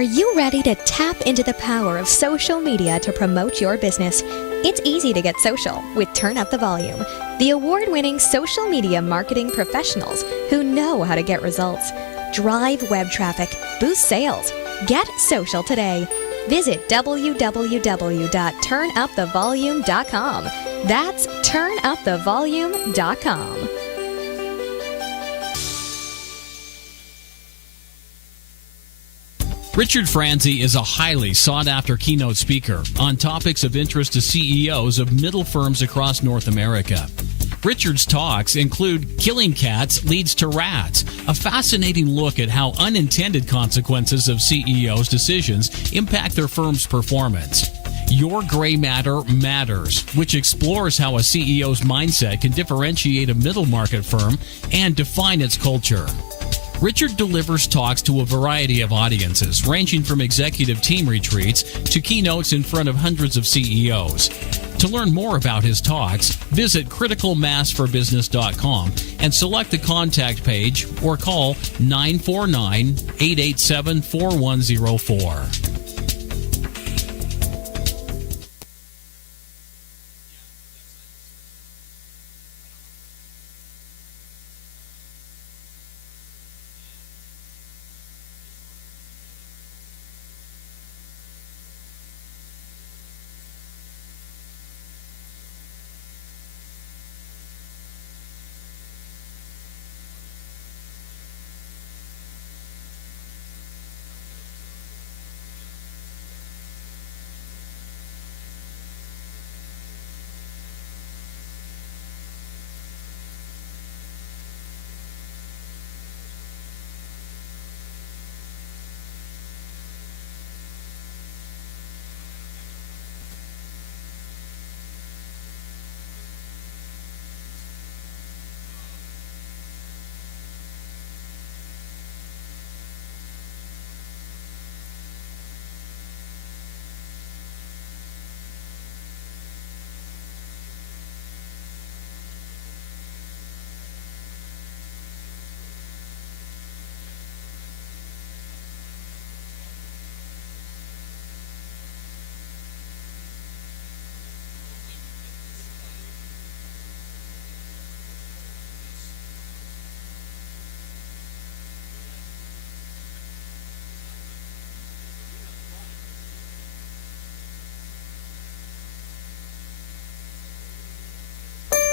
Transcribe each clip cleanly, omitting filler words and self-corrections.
Are you ready to tap into the power of social media to promote your business? It's easy to get social with Turn Up the Volume, the award-winning social media marketing professionals who know how to get results. Drive web traffic, boost sales. Get social today. Visit www.turnupthevolume.com. That's turnupthevolume.com. Richard Franzi is a highly sought-after keynote speaker on topics of interest to CEOs of middle firms across North America. Richard's talks include Killing Cats Leads to Rats, a fascinating look at how unintended consequences of CEOs' decisions impact their firm's performance. Your Gray Matter Matters, which explores how a CEO's mindset can differentiate a middle market firm and define its culture. Richard delivers talks to a variety of audiences, ranging from executive team retreats to keynotes in front of hundreds of CEOs. To learn more about his talks, visit criticalmassforbusiness.com and select the contact page or call 949-887-4104.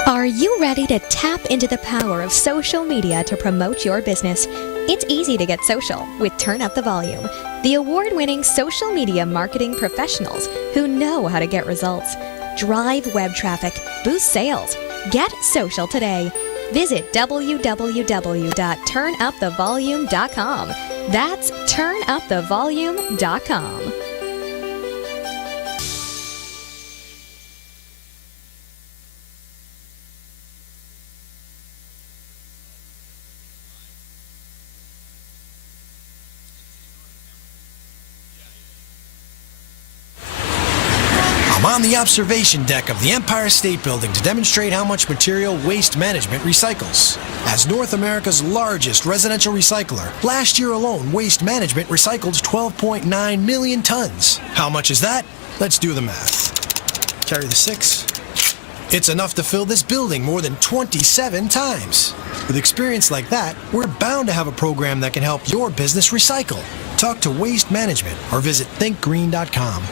Are you ready to tap into the power of social media to promote your business? It's easy to get social with Turn Up the Volume, the award-winning social media marketing professionals who know how to get results. Drive web traffic, boost sales. Get social today. Visit www.turnupthevolume.com. That's turnupthevolume.com. On the observation deck of the Empire State Building to demonstrate how much material Waste Management recycles. As North America's largest residential recycler, last year alone, Waste Management recycled 12.9 million tons. How much is that? Let's do the math. Carry the 6. It's enough to fill this building more than 27 times. With experience like that, we're bound to have a program that can help your business recycle. Talk to Waste Management or visit thinkgreen.com.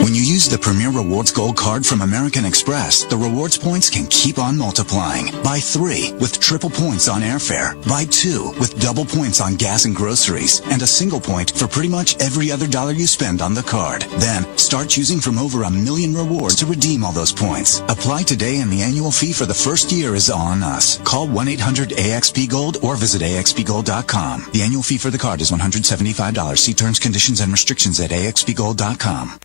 When you use the Premier Rewards Gold Card from American Express, the rewards points can keep on multiplying. Buy 3 with triple points on airfare. Buy 2 with double points on gas and groceries. And a single point for pretty much every other dollar you spend on the card. Then, start choosing from over 1 million rewards to redeem all those points. Apply today and the annual fee for the first year is on us. Call 1-800-AXP-GOLD or visit axpgold.com. The annual fee for the card is $175. See terms, conditions, and restrictions at axpgold.com.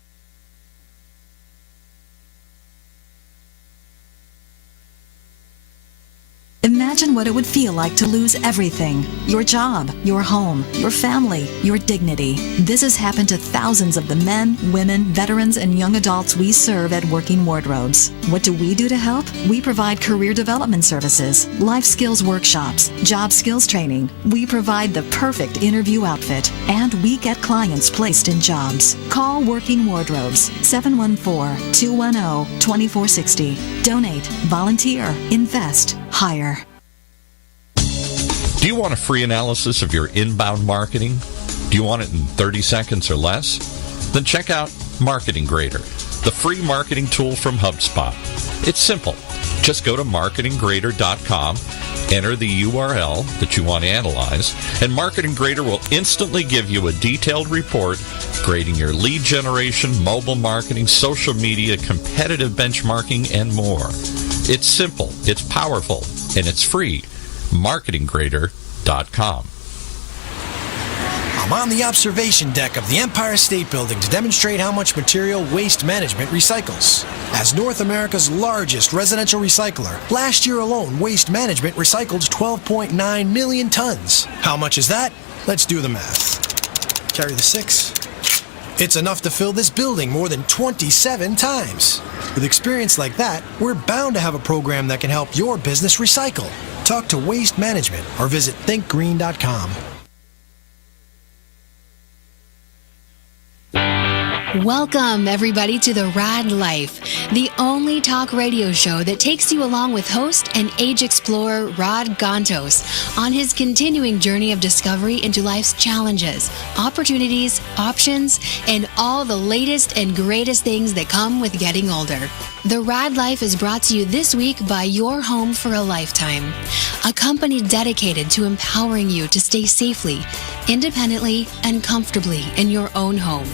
Imagine what it would feel like to lose everything. Your job, your home, your family, your dignity. This has happened to thousands of the men, women, veterans, and young adults we serve at Working Wardrobes. What do we do to help? We provide career development services, life skills workshops, job skills training. We provide the perfect interview outfit, and we get clients placed in jobs. Call Working Wardrobes, 714-210-2460. Donate, volunteer, invest, hire. Do you want a free analysis of your inbound marketing? Do you want it in 30 seconds or less? Then check out Marketing Grader, the free marketing tool from HubSpot. It's simple. Just go to marketinggrader.com, enter the URL that you want to analyze, and Marketing Grader will instantly give you a detailed report grading your lead generation, mobile marketing, social media, competitive benchmarking, and more. It's simple, it's powerful, and it's free. marketinggrader.com. I'm on the observation deck of the Empire State Building to demonstrate how much material waste management recycles. As North America's largest residential recycler, last year alone, Waste Management recycled 12.9 million tons. How much is that? Let's do the math. Carry the 6. It's enough to fill this building more than 27 times. With experience like that, we're bound to have a program that can help your business recycle. Talk to Waste Management or visit thinkgreen.com. Welcome, everybody, to the Rad Life, the only talk radio show that takes you along with host and age explorer Rad Gantos on his continuing journey of discovery into life's challenges, opportunities, options, and all the latest and greatest things that come with getting older. The Rad Life is brought to you this week by Your Home for a Lifetime, a company dedicated to empowering you to stay safely, independently, and comfortably in your own home.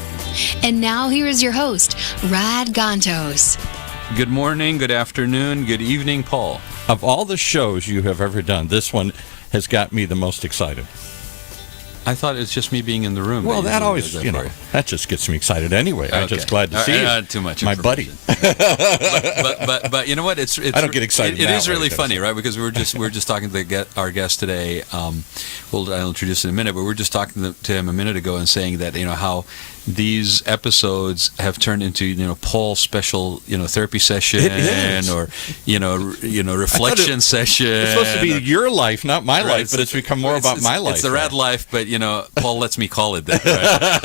And now here is your host, Rad Gantos. Good morning, good afternoon, good evening, Paul. Of all the shows you have ever done, this one has got me the most excited. I thought it's just me being in the room. Well, that always, that just gets me excited anyway. Okay. I'm just glad to see you. Too much my buddy. but you know what? It's I don't get excited. It is really funny, right? Because we were just talking to our guest today. I'll introduce in a minute, but we were just talking to him a minute ago and saying that how these episodes have turned into Paul's special therapy session or reflection session. It's supposed to be your life, not my life, but it's become more about my life. It's the Rad Life, but Paul lets me call it that. Right?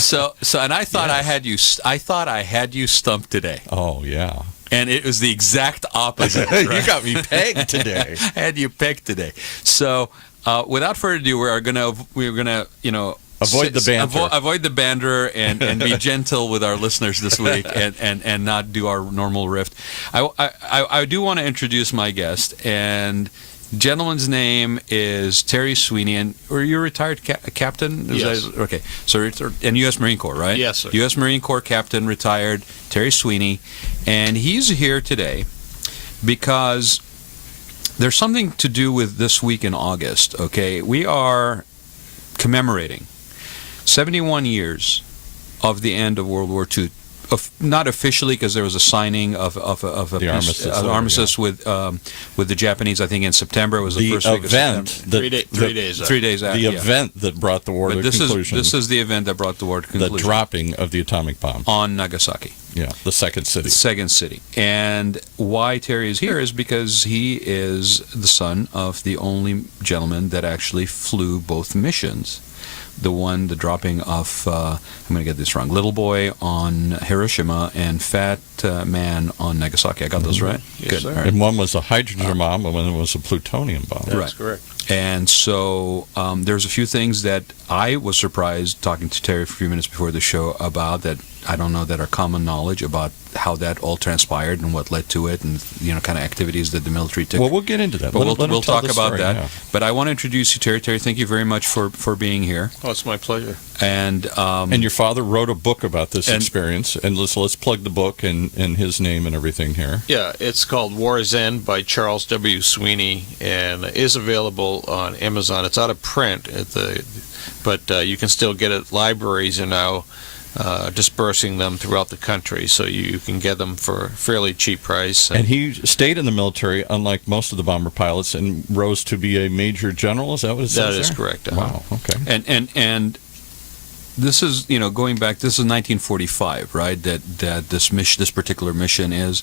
so and I thought I had you. I thought I had you stumped today. Oh yeah. And it was the exact opposite. Right? You got me pegged today. I had you pegged today. So without further ado, we're gonna avoid the banter. Avoid the banter and be gentle with our listeners this week and not do our normal riff. I do want to introduce my guest, and the gentleman's name is Terry Sweeney. And are you a retired captain? Yes. Okay. So, and U.S. Marine Corps, right? Yes, sir. U.S. Marine Corps captain, retired, Terry Sweeney. And he's here today because there's something to do with this week in August, okay? We are commemorating 71 years of the end of World War II. Not officially, because there was a signing of the armistice with the Japanese. I think in September. It was the first week of September. 3 days. 3 days after. The event that brought the war to conclusion. This is the event that brought the war to conclusion. The dropping of the atomic bomb on Nagasaki. Yeah, the second city. And why Terry is here is because he is the son of the only gentleman that actually flew both missions. The dropping of, I'm going to get this wrong, Little Boy on Hiroshima and Fat Man on Nagasaki. I got those right? Yes, good. Sir. Right. And one was a hydrogen bomb and one was a plutonium bomb. That's correct. And so there's a few things that I was surprised talking to Terry for a few minutes before the show about that I don't know that are common knowledge about how that all transpired and what led to it and kind of activities that the military took. Well, we'll get into that. But we'll talk about that. Yeah. But I want to introduce you, Terry. Terry, thank you very much for being here. Oh, it's my pleasure. And your father wrote a book about this experience, and let's plug the book and his name and everything here. Yeah, it's called War's End by Charles W. Sweeney, and is available on Amazon. It's out of print, but you can still get it. Libraries are now dispersing them throughout the country, so you can get them for a fairly cheap price. And he stayed in the military, unlike most of the bomber pilots, and rose to be a major general. Is that what it says? That is there? correct. Wow. Okay. And this is, going back. This is 1945, right? That this particular mission is.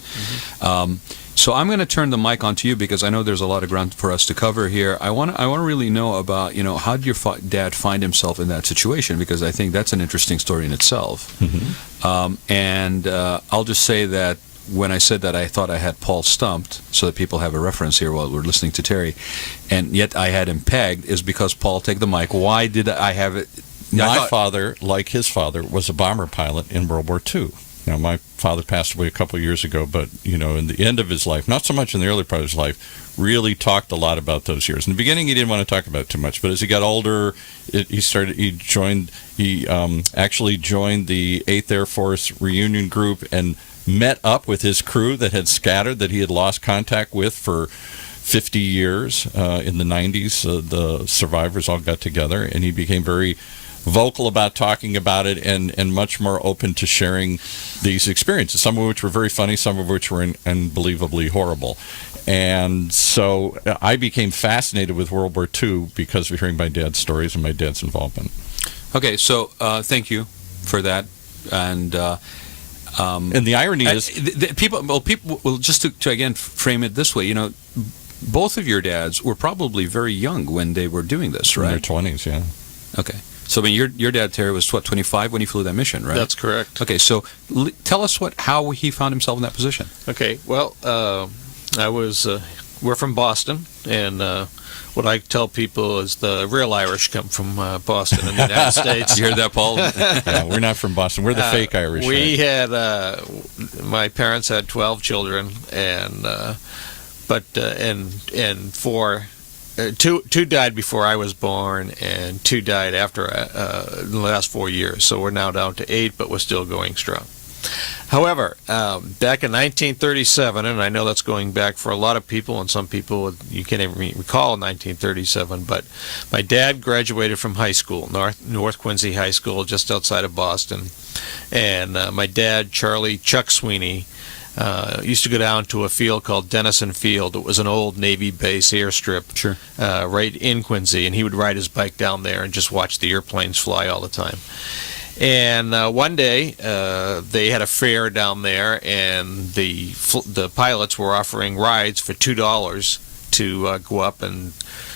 So I'm going to turn the mic on to you because I know there's a lot of ground for us to cover here. I want to really know about, how did your dad find himself in that situation? Because I think that's an interesting story in itself. And I'll just say that when I said that I thought I had Paul stumped, so that people have a reference here while we're listening to Terry, and yet I had him pegged, is because, Paul, take the mic. Why did I have it? My father, like his father, was a bomber pilot in World War II. Now, my father passed away a couple of years ago, but, in the end of his life, not so much in the early part of his life, really talked a lot about those years. In the beginning, he didn't want to talk about it too much, but as he got older, he actually joined the 8th Air Force reunion group and met up with his crew that had scattered, that he had lost contact with for 50 years. In the 90s, the survivors all got together, and he became very vocal about talking about it and much more open to sharing these experiences, some of which were very funny, some of which were unbelievably horrible. And so I became fascinated with World War II because of hearing my dad's stories and my dad's involvement. Okay, so thank you for that. And the irony is, people just to again frame it this way, both of your dads were probably very young when they were doing this, right? In their 20s, yeah. Okay. So, your dad, Terry, was, 25 when he flew that mission, right? That's correct. Okay, so tell us how he found himself in that position. Okay, well, we're from Boston, and what I tell people is the real Irish come from Boston in the United States. You heard that, Paul? Yeah, we're not from Boston. We're the fake Irish. We had, my parents had 12 children, and four. Two died before I was born, and 2 died after in the last 4 years. So we're now down to 8, but we're still going strong. However, back in 1937, and I know that's going back for a lot of people, and some people you can't even recall 1937, but my dad graduated from high school, North Quincy High School, just outside of Boston. And my dad, Chuck Sweeney, used to go down to a field called Denison Field. It was an old Navy base airstrip, sure, right in Quincy, and he would ride his bike down there and just watch the airplanes fly all the time. And one day, they had a fair down there, and the pilots were offering rides for $2 to go up and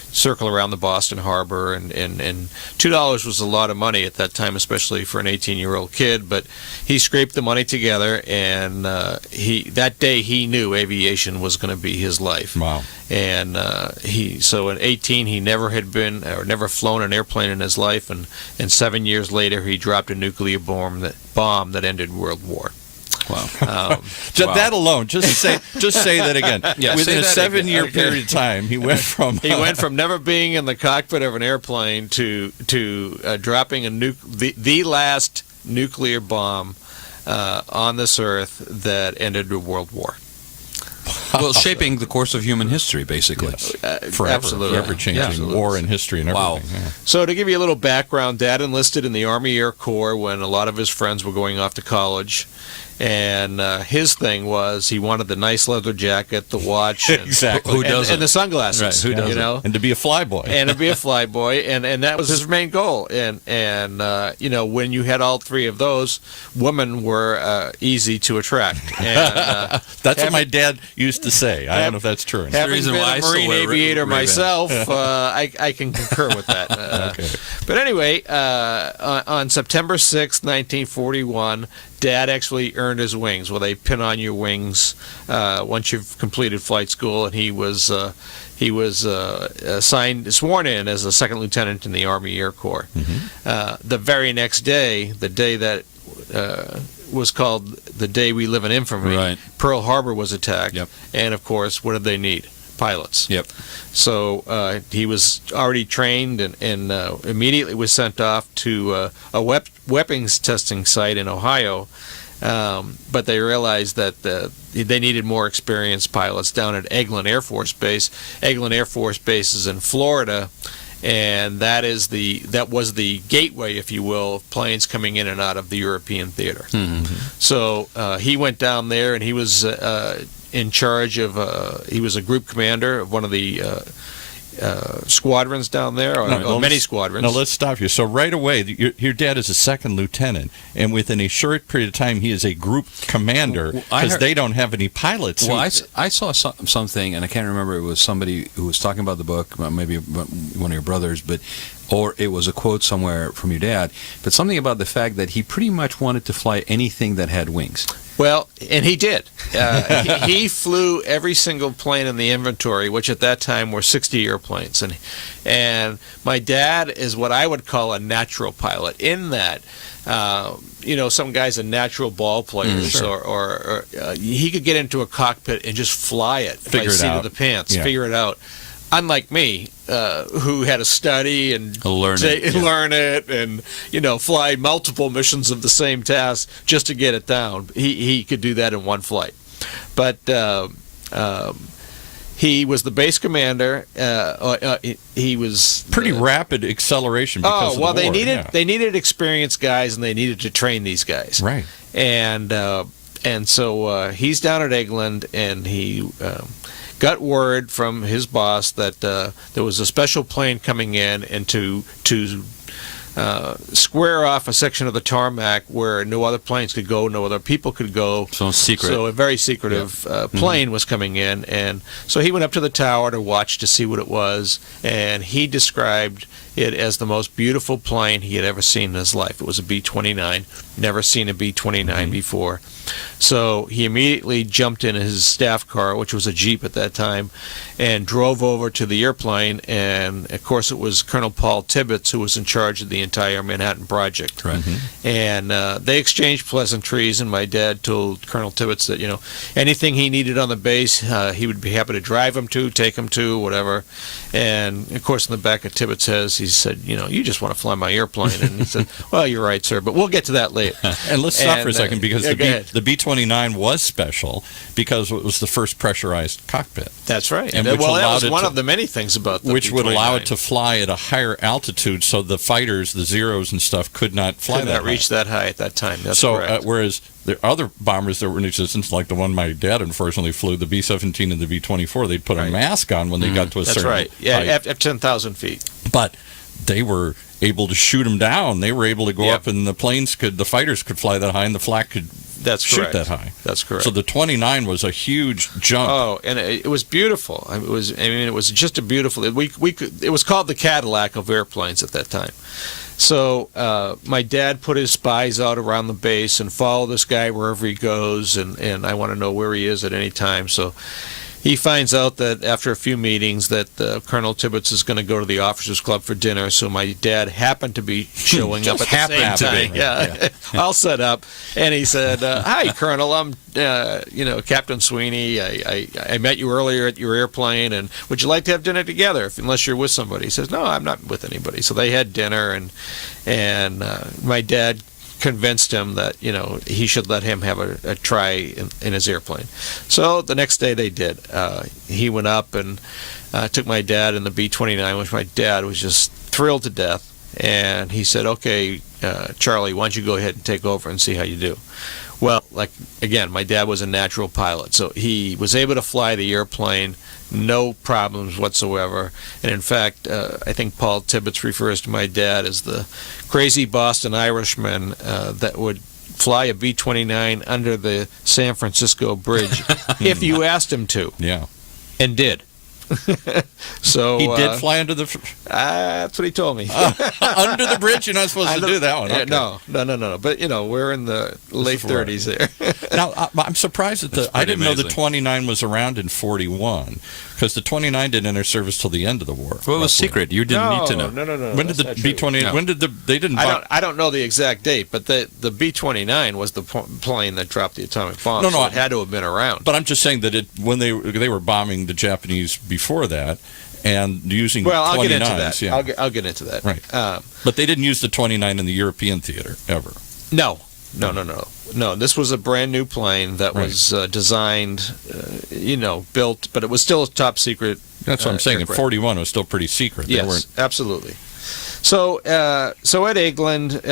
circle around the Boston Harbor, and $2 was a lot of money at that time, especially for an 18-year-old kid. But he scraped the money together, and that day he knew aviation was going to be his life. Wow! And so at 18 he never never flown an airplane in his life, and 7 years later he dropped a nuclear bomb that ended World War. Wow. That alone, just say that again. Yeah, within a 7-year period of time, he went from never being in the cockpit of an airplane to dropping the last nuclear bomb on this earth that ended a world war. Well, shaping the course of human history, basically. Yes. Forever. Absolutely. Forever changing war and history and everything. Wow. Yeah. So to give you a little background, Dad enlisted in the Army Air Corps when a lot of his friends were going off to college. And his thing was he wanted the nice leather jacket, the watch, and, exactly. Who doesn't? And the sunglasses. Right. Who doesn't? And to be a flyboy. And to be a flyboy, and that was his main goal. And when you had all three of those, women were easy to attract. And that's what my dad used to say. I don't know if that's true. Having been a Marine aviator myself, I can concur with that. Okay. But anyway, on September 6th, 1941, Dad actually earned his wings. Well, they pin on your wings once you've completed flight school, and he was sworn in as a second lieutenant in the Army Air Corps. Mm-hmm. The very next day, the day that was called the day we live in infamy, right. Pearl Harbor was attacked, Yep. and of course, what did they need? Pilots. Yep. So he was already trained and immediately was sent off to a weapons testing site in Ohio. But they realized that they needed more experienced pilots down at Eglin Air Force Base. Eglin Air Force Base is in Florida, and that was the gateway, if you will, of planes coming in and out of the European theater. So he went down there, and he was in charge of. He was a group commander of one of the squadrons down there, or many squadrons. Now let's stop you. So right away, your dad is a second lieutenant, and within a short period of time, he is a group commander because they don't have any pilots. Well, I saw something, and I can't remember. It was somebody who was talking about the book, maybe one of your brothers, or it was a quote somewhere from your dad, but something about the fact that he pretty much wanted to fly anything that had wings. Well, and he did. He flew every single plane in the inventory, which at that time were 60 airplanes. And my dad is what I would call a natural pilot, in that, some guys are natural ball players, or he could get into a cockpit and just fly it by the seat of the pants, figure it out. Unlike me, who had to study and learn it, and fly multiple missions of the same task just to get it down. He could do that in one flight. But he was the base commander. He was pretty rapid acceleration. Because of the war. They needed experienced guys, and they needed to train these guys. Right. And so he's down at England, and he got word from his boss that there was a special plane coming in, and to square off a section of the tarmac where no other planes could go, no other people could go. So secret. So a very secretive plane was coming in, and so he went up to the tower to watch to see what it was, and he described it as the most beautiful plane he had ever seen in his life. It was a B-29. Never seen a B-29 before. So he immediately jumped in his staff car, which was a Jeep at that time, and drove over to the airplane. And, of course, it was Colonel Paul Tibbets who was in charge of the entire Manhattan Project. Right. And they exchanged pleasantries, and my dad told Colonel Tibbets that, anything he needed on the base, he would be happy to drive him to, take him to, whatever. And, of course, in the back of Tibbets' head, he said, you just want to fly my airplane. And he said, well, you're right, sir, but we'll get to that later. And let's stop for a second, because the B-29 was special because it was the first pressurized cockpit. That's right. And that was one of the many things about the which B-29. would allow it to fly at a higher altitude, so the fighters, the Zeros and stuff, could not fly that high. Reach that high at that time. That's so, correct. Whereas the other bombers that were in existence, like the one my dad unfortunately flew, the B-17 and the B-24, they'd put a mask on when they got to a certain height. That's right. Yeah, at 10,000 feet. But they were able to shoot them down. They were able to go up, and the fighters could fly that high, and the flak could shoot that high. That's correct. So the 29 was a huge jump. Oh, and it was beautiful. It was just a beautiful. It was called the Cadillac of airplanes at that time. So my dad put his spies out around the base and follow this guy wherever he goes, and I want to know where he is at any time. So he finds out that after a few meetings that Colonel Tibbets is going to go to the Officers Club for dinner. So my dad happened to be showing up at the same time. Yeah, all set up. And he said, "Hi, Colonel. I'm Captain Sweeney. I met you earlier at your airplane, and would you like to have dinner together? Unless you're with somebody." He says, "No, I'm not with anybody." So they had dinner, and my dad convinced him that he should let him have a try in his airplane. So the next day they did. He went up and took my dad in the B-29, which my dad was just thrilled to death. And he said, "Okay, Charlie, why don't you go ahead and take over and see how you do?" Well, again, my dad was a natural pilot, so he was able to fly the airplane, no problems whatsoever. And in fact, I think Paul Tibbets refers to my dad as the crazy Boston Irishman that would fly a B-29 under the San Francisco Bridge if you asked him to. Yeah. And did. So he did fly under the. That's what he told me. Under the bridge, you're not supposed to do that one. Okay. No. But we're in the late 30s there. Now I'm surprised that I didn't know the 29 was around in 41, because the 29 didn't enter service till the end of the war. Well, it was secret. You didn't need to know. No. When did the B-29? No. When did they didn't? I don't know the exact date, but the B-29 was the plane that dropped the atomic bomb. No, so it had to have been around. But I'm just saying that when they were bombing the Japanese before that, and using 29s. I'll get into that. Yeah. I'll get into that. Right. But they didn't use the 29 in the European theater ever. No. This was a brand new plane that was designed, built, but it was still a top secret That's what I'm saying. In aircraft. 41, it was still pretty secret. They Yes, weren't. absolutely. So at Egeland,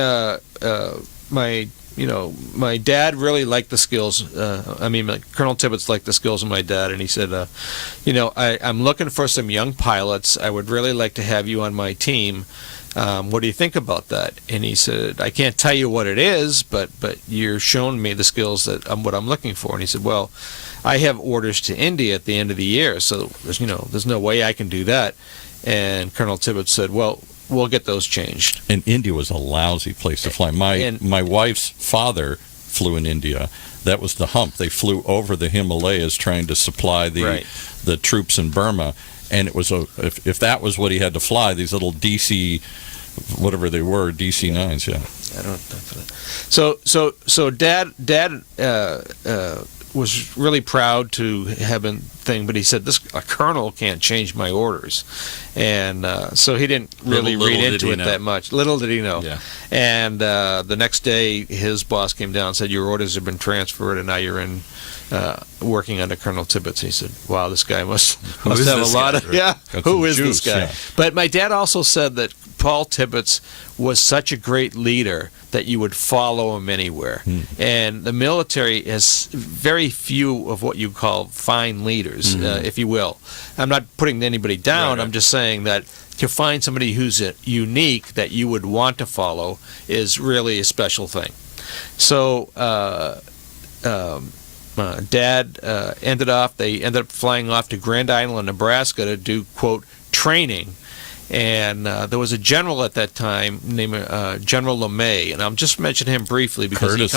my dad really liked the skills. Colonel Tibbets liked the skills of my dad, and he said, I'm looking for some young pilots. I would really like to have you on my team. What do you think about that? And he said, I can't tell you what it is, but you're showing me the skills that what I'm looking for. And he said, well, I have orders to India at the end of the year, so there's no way I can do that. And Colonel Tibbets said, well, we'll get those changed. And India was a lousy place to fly. My wife's father flew in India. That was the hump. They flew over the Himalayas trying to supply the troops in Burma. And it was if that was what he had to fly, these little DC, whatever they were, DC-9s, yeah. I don't know for that. So Dad was really proud to have a thing, but he said a colonel can't change my orders, and so he didn't really read into it that much. Little did he know. Yeah. And the next day, his boss came down and said, "Your orders have been transferred, and now you're in." Working under Colonel Tibbets. He said, wow, this guy must have a lot of... Yeah, who is this guy? Yeah. But my dad also said that Paul Tibbets was such a great leader that you would follow him anywhere. And the military has very few of what you call fine leaders, if you will. I'm not putting anybody down. Right. I'm just saying that to find somebody who's unique that you would want to follow is really a special thing. So... Dad ended up flying off to Grand Island, Nebraska to do, quote, training. And there was a general at that time named General LeMay, and I'll just mention him briefly because Curtis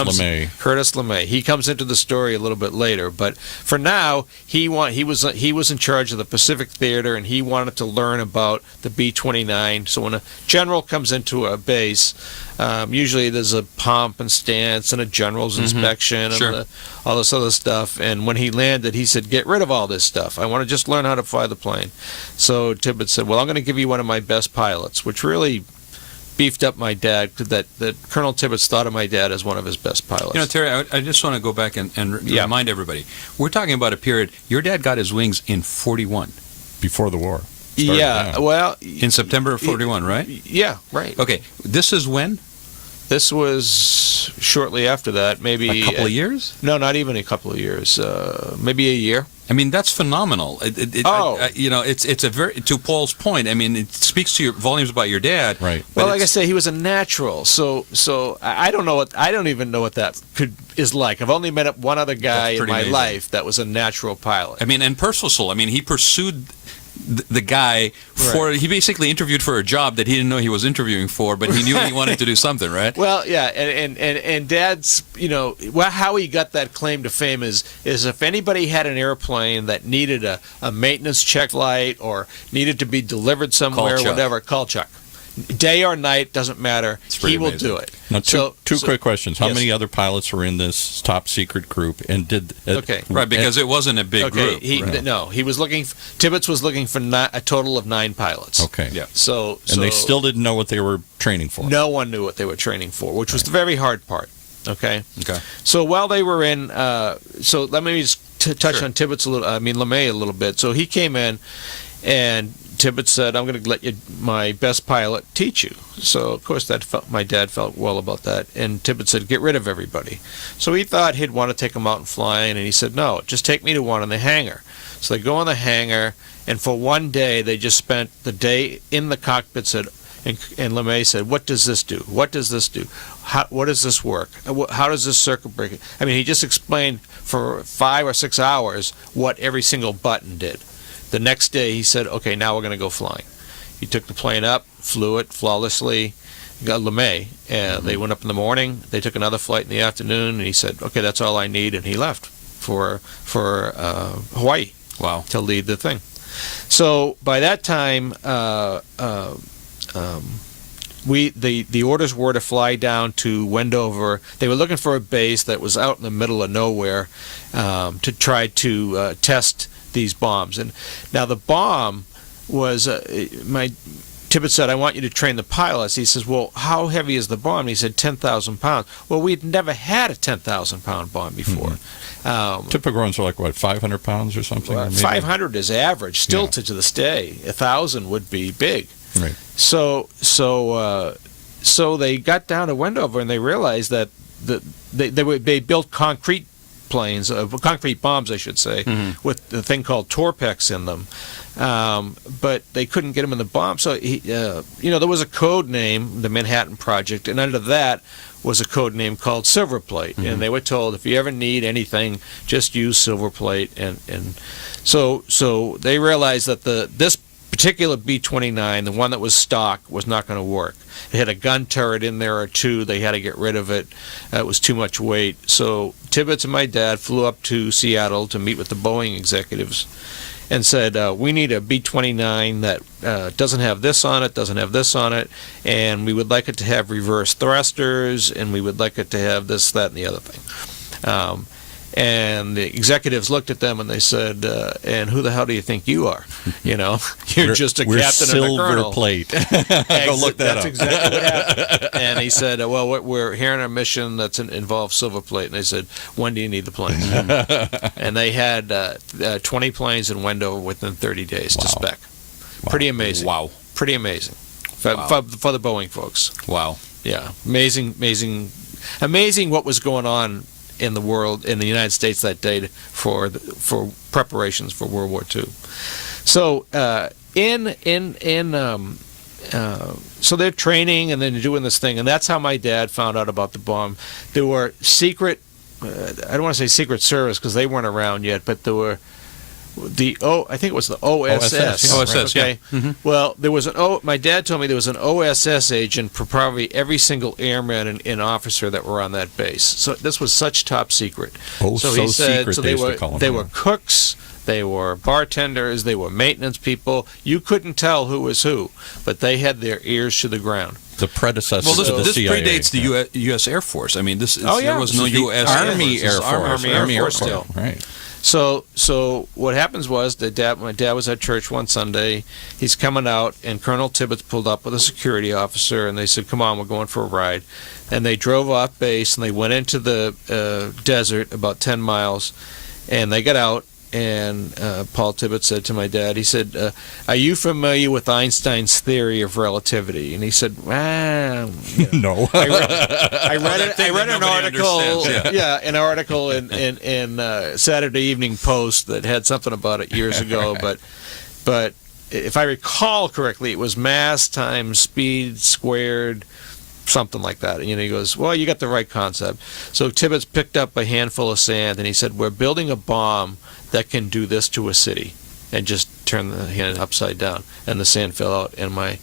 LeMay. He comes into the story a little bit later, but for now, he was in charge of the Pacific Theater, and he wanted to learn about the B-29. So when a general comes into a base, usually there's a pomp and stance and a general's inspection and all this other stuff. And when he landed, he said, get rid of all this stuff. I want to just learn how to fly the plane. So Tibbets said, well, I'm going to give you one of my best pilots, which really beefed up my dad, that Colonel Tibbets thought of my dad as one of his best pilots. Terry, I just want to go back and remind everybody. We're talking about a period, your dad got his wings in 41. Before the war. Well... In September of 41, right? Yeah, right. Okay, this is when? This was shortly after that, maybe... A couple of years? No, not even a couple of years. Maybe a year. I mean, that's phenomenal. It's a very, to Paul's point, I mean, it speaks to your volumes about your dad. Right. Well, like I say, he was a natural. So I don't even know what that is like. I've only met up one other guy in my life that was a natural pilot. I mean, and personal soul. I mean, he pursued the guy he basically interviewed for a job that he didn't know he was interviewing for, but he knew he wanted to do something, right? Well, yeah, and Dad's, how he got that claim to fame is if anybody had an airplane that needed a maintenance check light or needed to be delivered somewhere, whatever, call Chuck. Day or night, doesn't matter. He will do it. Now, two quick questions. How many other pilots were in this top secret group? And because it wasn't a big group. No, he was looking. Tibbets was looking for a total of 9 pilots. Okay. Yeah. So they still didn't know what they were training for. No one knew what they were training for, which was the very hard part. Okay. Okay. So while they were in, so let me just touch on Tibbets LeMay a little bit. So he came in, and Tibbets said, I'm going to let my best pilot teach you. So, of course, my dad felt well about that. And Tibbets said, get rid of everybody. So he thought he'd want to take them out and flying, and he said, no, just take me to one in the hangar. So they go in the hangar, and for one day, they just spent the day in the cockpit, and LeMay said, what does this do? What does this do? What does this work? How does this circuit break? I mean, he just explained for 5 or 6 hours what every single button did. The next day, he said, okay, now we're going to go flying. He took the plane up, flew it flawlessly, got LeMay, and they went up in the morning. They took another flight in the afternoon, and he said, okay, that's all I need, and he left for Hawaii. Wow. To lead the thing. So by that time, the orders were to fly down to Wendover. They were looking for a base that was out in the middle of nowhere to try to test these bombs. And now the bomb was Tibbets said, I want you to train the pilots. He says, well, how heavy is the bomb? And he said, 10,000 pounds. Well, we'd never had a 10,000-pound bomb before. Typical ones are like, what, 500 pounds or something? Or maybe? 500 is average, still to this day. 1,000 would be big. Right. So they got down to Wendover and they realized that they built concrete planes, concrete bombs, I should say, with the thing called Torpex in them. But they couldn't get him in the bomb. So, there was a code name, the Manhattan Project, and under that was a code name called Silverplate. And they were told, if you ever need anything, just use Silverplate. And so they realized that this particular B-29, the one that was stock, was not going to work. It had a gun turret in there or two. They had to get rid of it. It was too much weight. So Tibbets and my dad flew up to Seattle to meet with the Boeing executives and said, we need a B-29 that doesn't have this on it, doesn't have this on it, and we would like it to have reverse thrusters, and we would like it to have this, that, and the other thing. And the executives looked at them and they said, and who the hell do you think you are? You're just a captain and a colonel. Silver plate. Go look that That's up. exactly what happened. And he said, well, we're here on a mission that involves silver plate. And they said, when do you need the planes? And they had 20 planes in Wendover within 30 days to spec. Pretty amazing. Wow. Pretty amazing for the Boeing folks. Wow. Yeah. Amazing what was going on in the world, in the United States that day for preparations for World War II. So so they're training and then doing this thing, and that's how my dad found out about the bomb. There were secret, I don't want to say Secret Service because they weren't around yet, but there were I think it was the OSS. OSS, okay. yeah. Mm-hmm. Well, there was my dad told me there was an OSS agent for probably every single airman and officer that were on that base. So this was such top secret. So he said, secret, so they were cooks, they were bartenders, they were maintenance people. You couldn't tell who was who, but they had their ears to the ground. The predecessor Well, to the this CIA. predates the U.S. Air Force. I mean, there was no This is the U.S. Army Air Force. Army Air Force still. Right. So what happens was my dad was at church one Sunday. He's coming out, and Colonel Tibbets pulled up with a security officer, and they said, "Come on, we're going for a ride." And they drove off base, and they went into the desert about 10 miles, and they got out. And Paul Tibbets said to my dad, he said, "Are you familiar with Einstein's theory of relativity?" And he said, "Well, No. I read an article, understands, an article in Saturday Evening Post that had something about it years ago, but if I recall correctly, it was mass times speed squared." Something like that. And he goes, well, you got the right concept. So Tibbets picked up a handful of sand and he said, we're building a bomb that can do this to a city, and just turn the hand upside down. And the sand fell out. And my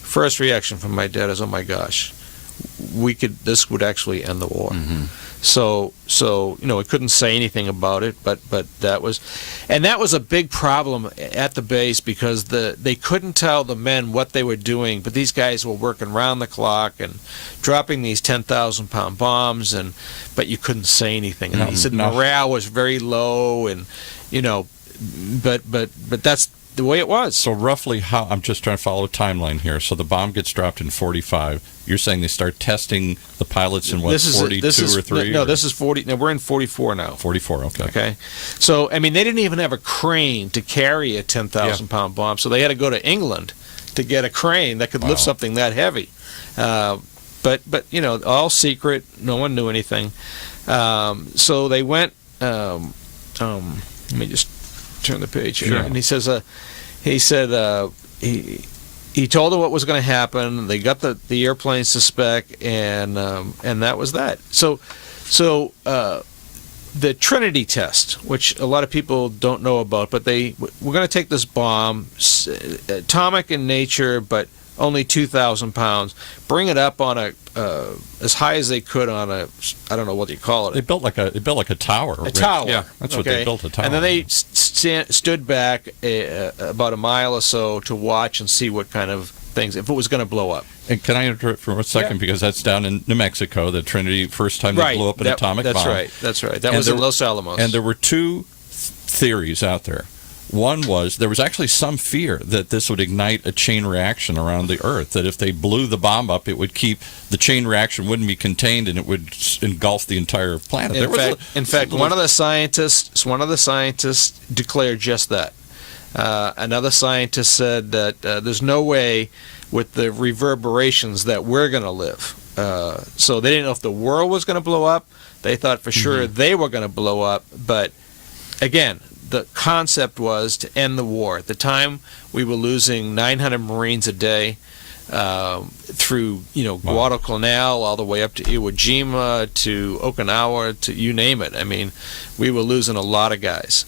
first reaction from my dad is, oh my gosh, this would actually end the war. Mm-hmm. So we couldn't say anything about it, but that was a big problem at the base because they couldn't tell the men what they were doing, but these guys were working round the clock and dropping these 10,000-pound bombs, but you couldn't say anything. And he said morale was very low, and but that's the way it was. So roughly how, I'm just trying to follow a timeline here. So the bomb gets dropped in 45. You're saying they start testing the pilots in 42 or 3? No, this is 40. No, we're in 44 now. 44, okay. Okay. So, I mean, they didn't even have a crane to carry a 10,000-pound bomb, so they had to go to England to get a crane that could lift something that heavy. But all secret. No one knew anything. So they went, let me just turn the page here. Sure. And he said he told them what was going to happen. They got the airplanes to spec, and that was that. So the Trinity test, which a lot of people don't know about, but we're going to take this bomb, atomic in nature, but only 2,000 pounds, bring it up on as high as they could on I don't know what you call it. They built like a tower. A tower. Yeah, that's what they built, a tower. And then they stood back about a mile or so to watch and see what kind of things, if it was going to blow up. And can I interrupt for a second, because that's down in New Mexico, the Trinity, first time they blew up an atomic bomb. That's right. That was in Los Alamos. And there were two theories out there. One was there was actually some fear that this would ignite a chain reaction around the Earth, that if they blew the bomb up, it would keep the chain reaction wouldn't be contained and it would engulf the entire planet. In fact, one of the scientists declared just that. Another scientist said that there's no way with the reverberations that we're going to live. So they didn't know if the world was going to blow up. They thought for sure they were going to blow up. But again, the concept was to end the war. At the time, we were losing 900 Marines a day through Guadalcanal all the way up to Iwo Jima to Okinawa to you name it. I mean, we were losing a lot of guys.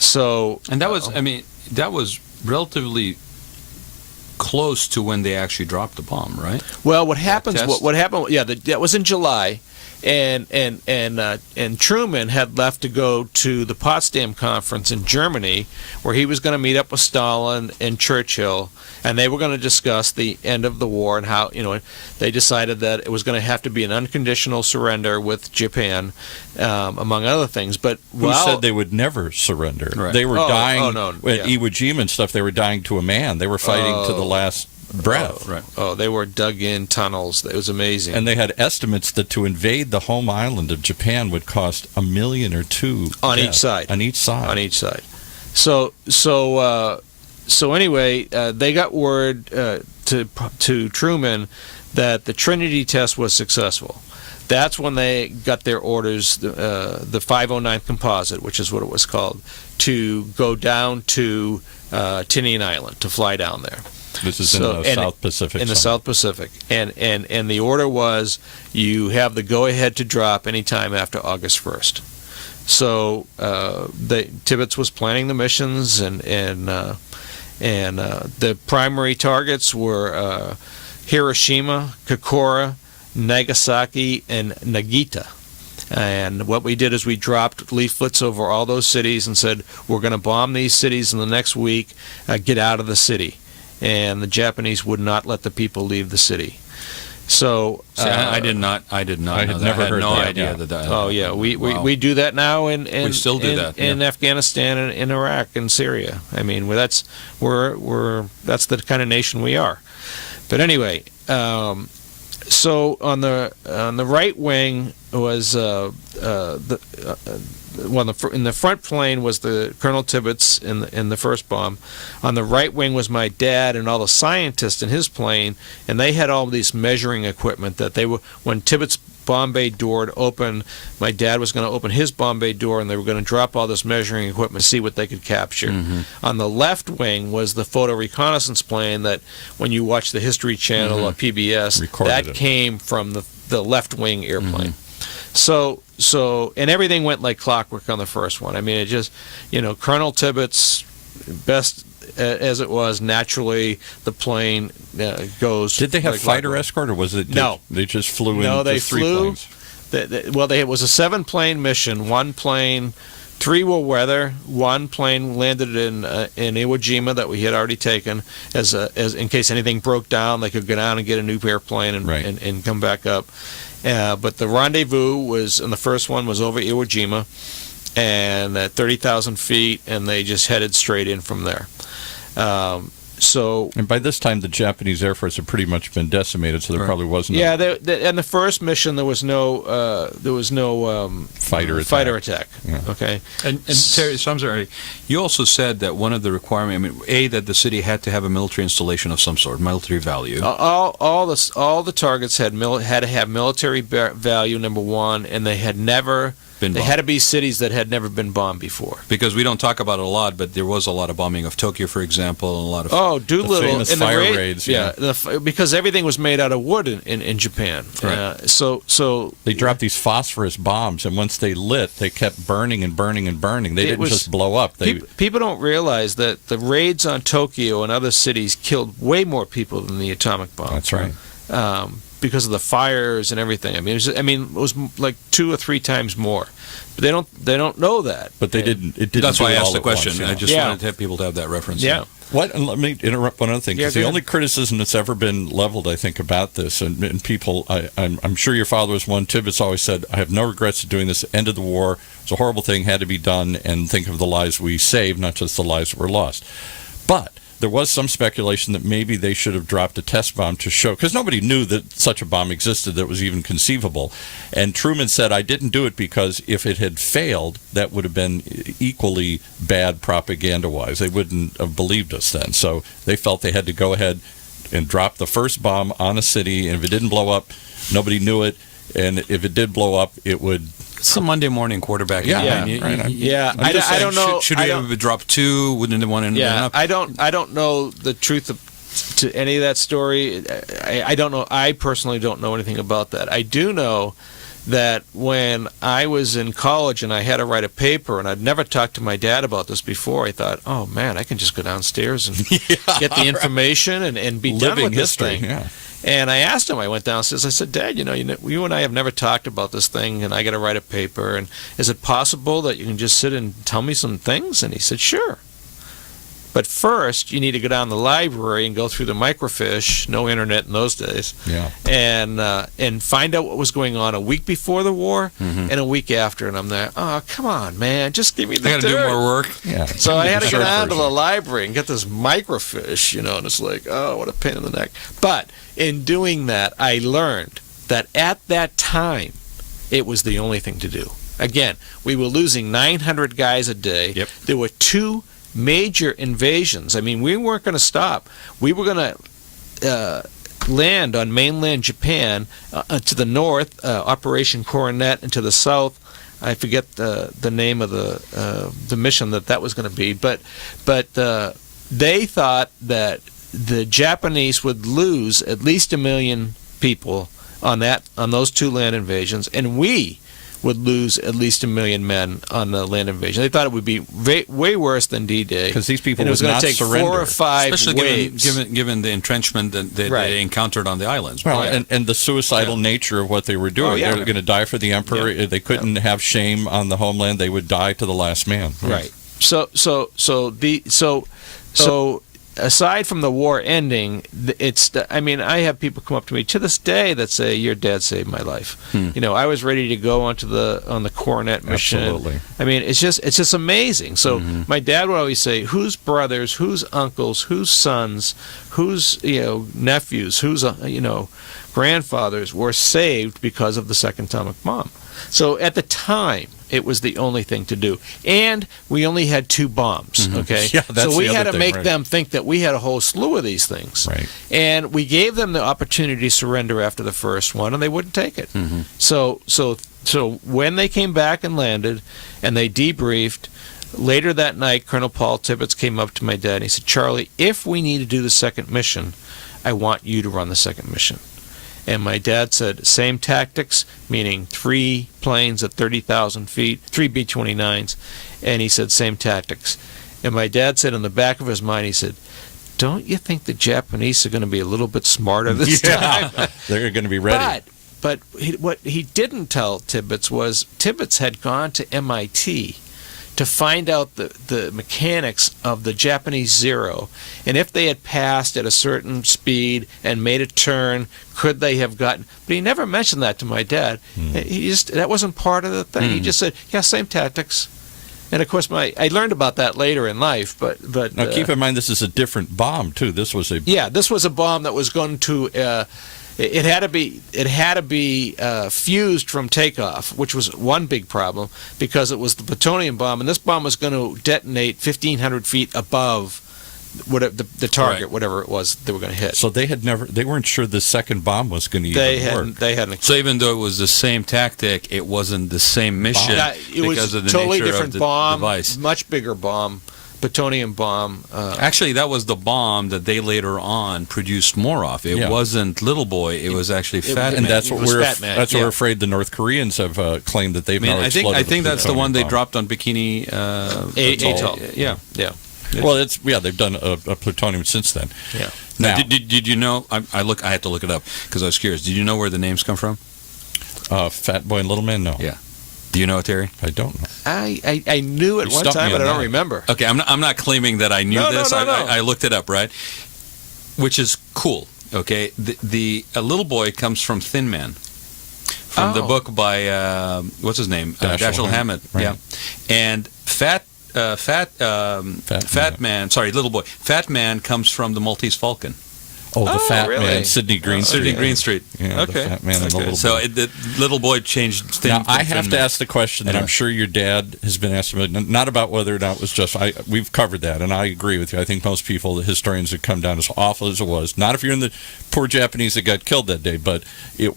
So and that was that was relatively close to when they actually dropped the bomb, right? Well, what happened? Yeah, that was in July, and Truman had left to go to the Potsdam Conference in Germany, where he was going to meet up with Stalin and Churchill, and they were going to discuss the end of the war and how they decided that it was going to have to be an unconditional surrender with Japan, among other things. But who said they would never surrender? Right. They were dying at yeah. Iwo Jima and stuff. They were dying to a man. They were fighting to the last breath. Right. They were dug in tunnels. It was amazing. And they had estimates that to invade the home island of Japan would cost $1 million or $2 million on each side. On each side. On each side. So anyway, they got word to Truman that the Trinity test was successful. That's when they got their orders, the 509th Composite, which is what it was called, to go down to Tinian Island, to fly down there. This is in the South Pacific. In the South Pacific. And the order was you have the go-ahead to drop anytime after August 1st. So Tibbets was planning the missions, and the primary targets were Hiroshima, Kokura, Nagasaki, and Nagita. And what we did is we dropped leaflets over all those cities and said, we're going to bomb these cities in the next week, get out of the city. And the Japanese would not let the people leave the city. So I did not. I had never heard no that. idea Yeah. that. Oh yeah, we do that now, we still do that in Afghanistan and in Iraq and Syria. I mean, that's the kind of nation we are. But anyway, so on the right wing was in the front plane was the Colonel Tibbets in the first bomb. On the right wing was my dad and all the scientists in his plane, and they had all these measuring equipment that they were when Tibbets' bomb bay door would open. My dad was going to open his bomb bay door, and they were going to drop all this measuring equipment, see what they could capture. Mm-hmm. On the left wing was the photo reconnaissance plane that, when you watch the History Channel or PBS, that came from the left wing airplane. Mm-hmm. So and everything went like clockwork on the first one. I mean, it just, Colonel Tibbets, best as it was, naturally the plane goes. Did they have like fighter clockwork. escort, or was it? No, they just flew in. No, they just three flew. planes. It was a 7-plane mission. 1 plane, 3 were weather. 1 plane landed in Iwo Jima that we had already taken, as in case anything broke down, they could go down and get a new airplane and come back up. But the rendezvous was, and the first one was over Iwo Jima, and at 30,000 feet, and they just headed straight in from there. And by this time, the Japanese Air Force had pretty much been decimated, so there probably wasn't. Yeah, in the first mission, there was no fighter attack. Yeah. Okay. And Terry, so I'm sorry. You also said that one of the requirements, that the city had to have a military installation of some sort, military value. All the targets had to have military value, number one, and they had never. They had to be cities that had never been bombed before. Because we don't talk about it a lot, but there was a lot of bombing of Tokyo, for example, and a lot of Doolittle famous fire raids. Because everything was made out of wood in Japan. Right. So they dropped these phosphorus bombs, and once they lit, they kept burning and burning and burning. They didn't just blow up. People don't realize that the raids on Tokyo and other cities killed way more people than the atomic bomb. That's right. Because of the fires and everything. I mean, it was like 2 or 3 times more. But they don't know that. But they didn't. It didn't. That's why I asked the question. I just wanted to have people to have that reference. Yeah. What? And let me interrupt one other thing, because Yeah, the go only criticism that's ever been leveled, I think, about this, and people, I'm sure your father was one. Tibbetts always said, "I have no regrets of doing this. End of the war. It's a horrible thing, had to be done, and think of the lives we saved, not just the lives that were lost." But there was some speculation that maybe they should have dropped a test bomb to show, because nobody knew that such a bomb existed, that was even conceivable. And Truman said, "I didn't do it because if it had failed, that would have been equally bad propaganda-wise. They wouldn't have believed us then." So they felt they had to go ahead and drop the first bomb on a city, and if it didn't blow up, nobody knew it. And if it did blow up, it would... It's a Monday morning quarterback. Yeah, right. Yeah, I don't know. Should we have dropped 2? Wouldn't have wanted to up? I don't know the truth to any of that story. I don't know. I personally don't know anything about that. I do know that when I was in college and I had to write a paper, and I'd never talked to my dad about this before, I thought, oh man, I can just go downstairs and get the information and be done with this thing. Yeah. And I asked him, I went downstairs, I said, "Dad, you and I have never talked about this thing, and I got to write a paper, and is it possible that you can just sit and tell me some things?" And he said, "Sure. But first, you need to go down to the library and go through the microfiche, no internet in those days, and find out what was going on a week before the war and a week after." And I'm there, "Oh, come on, man, just give me the I got to do dirt." more work. Yeah. So I had to go Short down to version. the library and get this microfiche, and it's like, oh, what a pain in the neck. But in doing that, I learned that at that time, it was the only thing to do. Again, we were losing 900 guys a day. Yep. There were 2 major invasions. I mean, we weren't going to stop. We were going to land on mainland Japan to the north, Operation Coronet, and to the south. I forget the name of the mission that was going to be, but they thought that the Japanese would lose at least 1 million people on those 2 land invasions, and we would lose at least 1 million men on the land invasion. They thought it would be way worse than D-Day, because these people and it was would going not to take surrender. 4 or 5 Especially waves. given the entrenchment that they encountered on the islands. Well, Right. and the suicidal nature of what they were doing. Oh, yeah. They were going to die for the emperor. Yeah. They couldn't have shame on the homeland. They would die to the last man. Right. So aside from the war ending, I have people come up to me to this day that say, "Your dad saved my life." I was ready to go on the Coronet mission. Absolutely. I mean, it's just amazing. So my dad would always say, "Whose brothers, whose uncles, whose sons, whose nephews, whose grandfathers were saved because of the second atomic bomb?" So at the time, it was the only thing to do. And we only had 2 bombs, okay? Yeah, that's so we the had other to thing, make right. them think that we had a whole slew of these things. Right. And we gave them the opportunity to surrender after the first one, and they wouldn't take it. So when they came back and landed, and they debriefed, later that night, Colonel Paul Tibbetts came up to my dad, and he said, "Charlie, if we need to do the second mission, I want you to run the second mission." And my dad said, same tactics, meaning 3 planes at 30,000 feet, 3 B-29s, and he said, same tactics. And my dad said in the back of his mind, he said, "Don't you think the Japanese are going to be a little bit smarter this time?" They're going to be ready. But what he didn't tell Tibbetts was Tibbetts had gone to MIT to find out the mechanics of the Japanese Zero, and if they had passed at a certain speed and made a turn, could they have gotten? But he never mentioned that to my dad. That wasn't part of the thing. He just said, "Yeah, same tactics." And of course, I learned about that later in life. But Now keep in mind, this is a different bomb too. This was a this was a bomb that was going to. It had to be fused from takeoff, which was one big problem because it was the plutonium bomb, and this bomb was going to detonate 1,500 feet above the target, Right. whatever it was they were going to hit. So they weren't sure the second bomb was going to work. They hadn't. So even though it was the same tactic, it wasn't the same mission It was because of the totally nature different of the bomb, device. much bigger bomb, plutonium bomb. Actually, that was the bomb that they later on produced more of. It wasn't Little Boy. It was actually Fat And Man. that's what It was we're Fat Man, that's what yeah. we're afraid the North Koreans have claimed that they've now I exploded. think that's the plutonium one they bomb. dropped on Bikini Atoll. Yeah. Yeah. Well, they've done a plutonium since then. Yeah. Now, Did you know? I had to look it up because I was curious. Did you know where the names come from? Fat Boy and Little Man? No. Yeah. Do you know, Terry? I don't know. I knew it You one stumped time, me but I on don't that. remember. Okay, I'm not claiming that I knew No, this. no. I looked it up, right? Which is cool. Okay, a little boy comes from Thin Man, from the book by what's his name, Dashiell Hammett. Right. Yeah, and Fat Man. Sorry, little boy. Fat Man comes from the Maltese Falcon. Oh, the Fat really? Man, Sidney Greenstreet. Sidney Greenstreet. Yeah, Okay. the Fat Man and the little So boy. the little boy changed things. Now, I have to ask the question that I'm sure your dad has been asked about, not about whether or not it was just, we've covered that, and I agree with you. I think most people, the historians, have come down as awful as it was. Not if you're in the poor Japanese that got killed that day, but it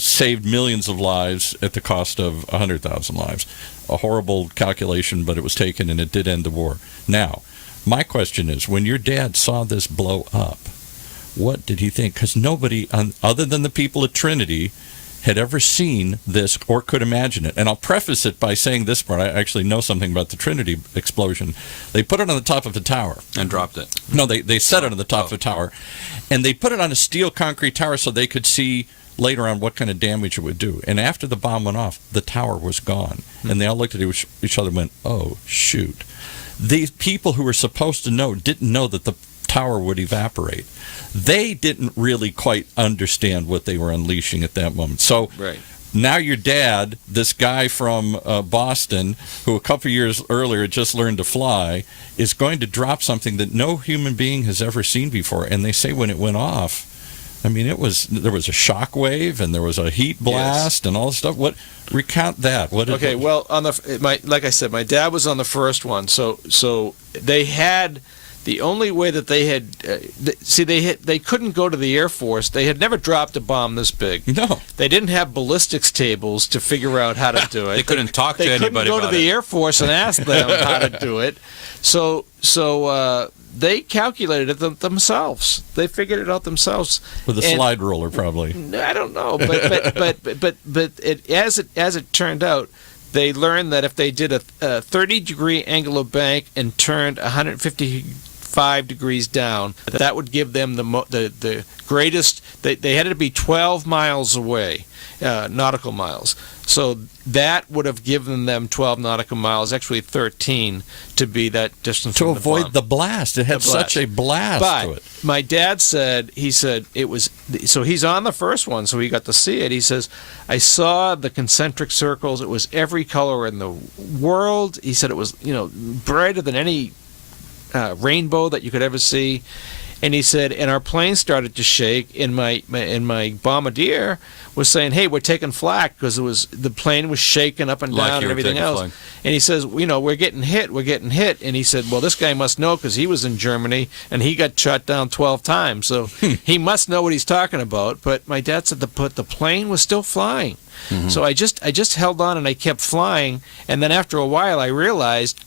saved millions of lives at the cost of 100,000 lives. A horrible calculation, but it was taken, and it did end the war. Now, my question is, when your dad saw this blow up, what did he think? Because nobody, other than the people at Trinity, had ever seen this or could imagine it. And I'll preface it by saying this part. I actually know something about the Trinity explosion. They put it on the top of a tower. And dropped it. No, they set it on the top of a tower. And they put it on a steel concrete tower so they could see later on what kind of damage it would do. And after the bomb went off, the tower was gone. And they all looked at each other and went, oh, shoot. These people who were supposed to know didn't know that the tower would evaporate. They didn't really quite understand what they were unleashing at that moment. So now your dad, this guy from Boston, who a couple years earlier just learned to fly, is going to drop something that no human being has ever seen before. And they say when it went off, I mean, there was a shock wave and there was a heat blast and all this stuff. Recount that. Well, like I said, my dad was on the first one, so they had. The only way that they had, they couldn't go to the Air Force. They had never dropped a bomb this big. No. They didn't have ballistics tables to figure out how to do it. They couldn't talk to anybody about it. They couldn't go to the Air Force and ask them how to do it. So they calculated it themselves. They figured it out themselves. With a slide ruler, probably. I don't know, but as it turned out, they learned that if they did a 30-degree angle of bank and turned 155 degrees down, that would give them the greatest. They had to be 12 miles away, nautical miles. So that would have given them 12 nautical miles, actually 13, to be that distance to from avoid the bomb. the blast. It had such a blast to it. My dad said, it was, so he's on the first one, so he got to see it. He says, I saw the concentric circles. It was every color in the world. He said it was, brighter than any rainbow that you could ever see. And he said, and our plane started to shake, and my bombardier was saying, hey, we're taking flak, because the plane was shaking up and down and everything else. Flag. And he says, we're getting hit. And he said, well, this guy must know, because he was in Germany, and he got shot down 12 times. So he must know what he's talking about. But my dad said the plane was still flying. Mm-hmm. So I just held on, and I kept flying. And then after a while, I realized,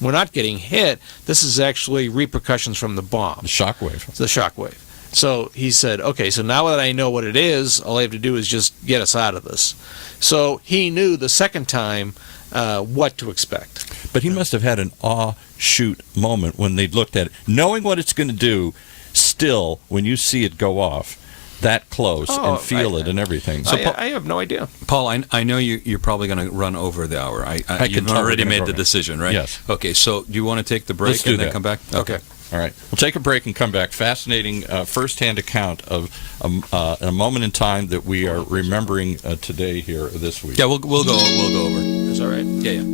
we're not getting hit. This is actually repercussions from the bomb. The shockwave. The shockwave. So he said, okay, so now that I know what it is, all I have to do is just get us out of this. So he knew the second time what to expect. But he must have had an awe-shoot moment when they looked at it. Knowing what it's going to do, still, when you see it go off, that close and feel it and everything. So I have no idea. Paul, I know you're probably going to run over the hour. You've already made the decision, right? Yes. Okay, so do you want to take the break and then come back? Okay. All right. We'll take a break and come back. Fascinating first-hand account of a moment in time that we are remembering today here this week. Yeah, we'll go over. That's all right. Yeah.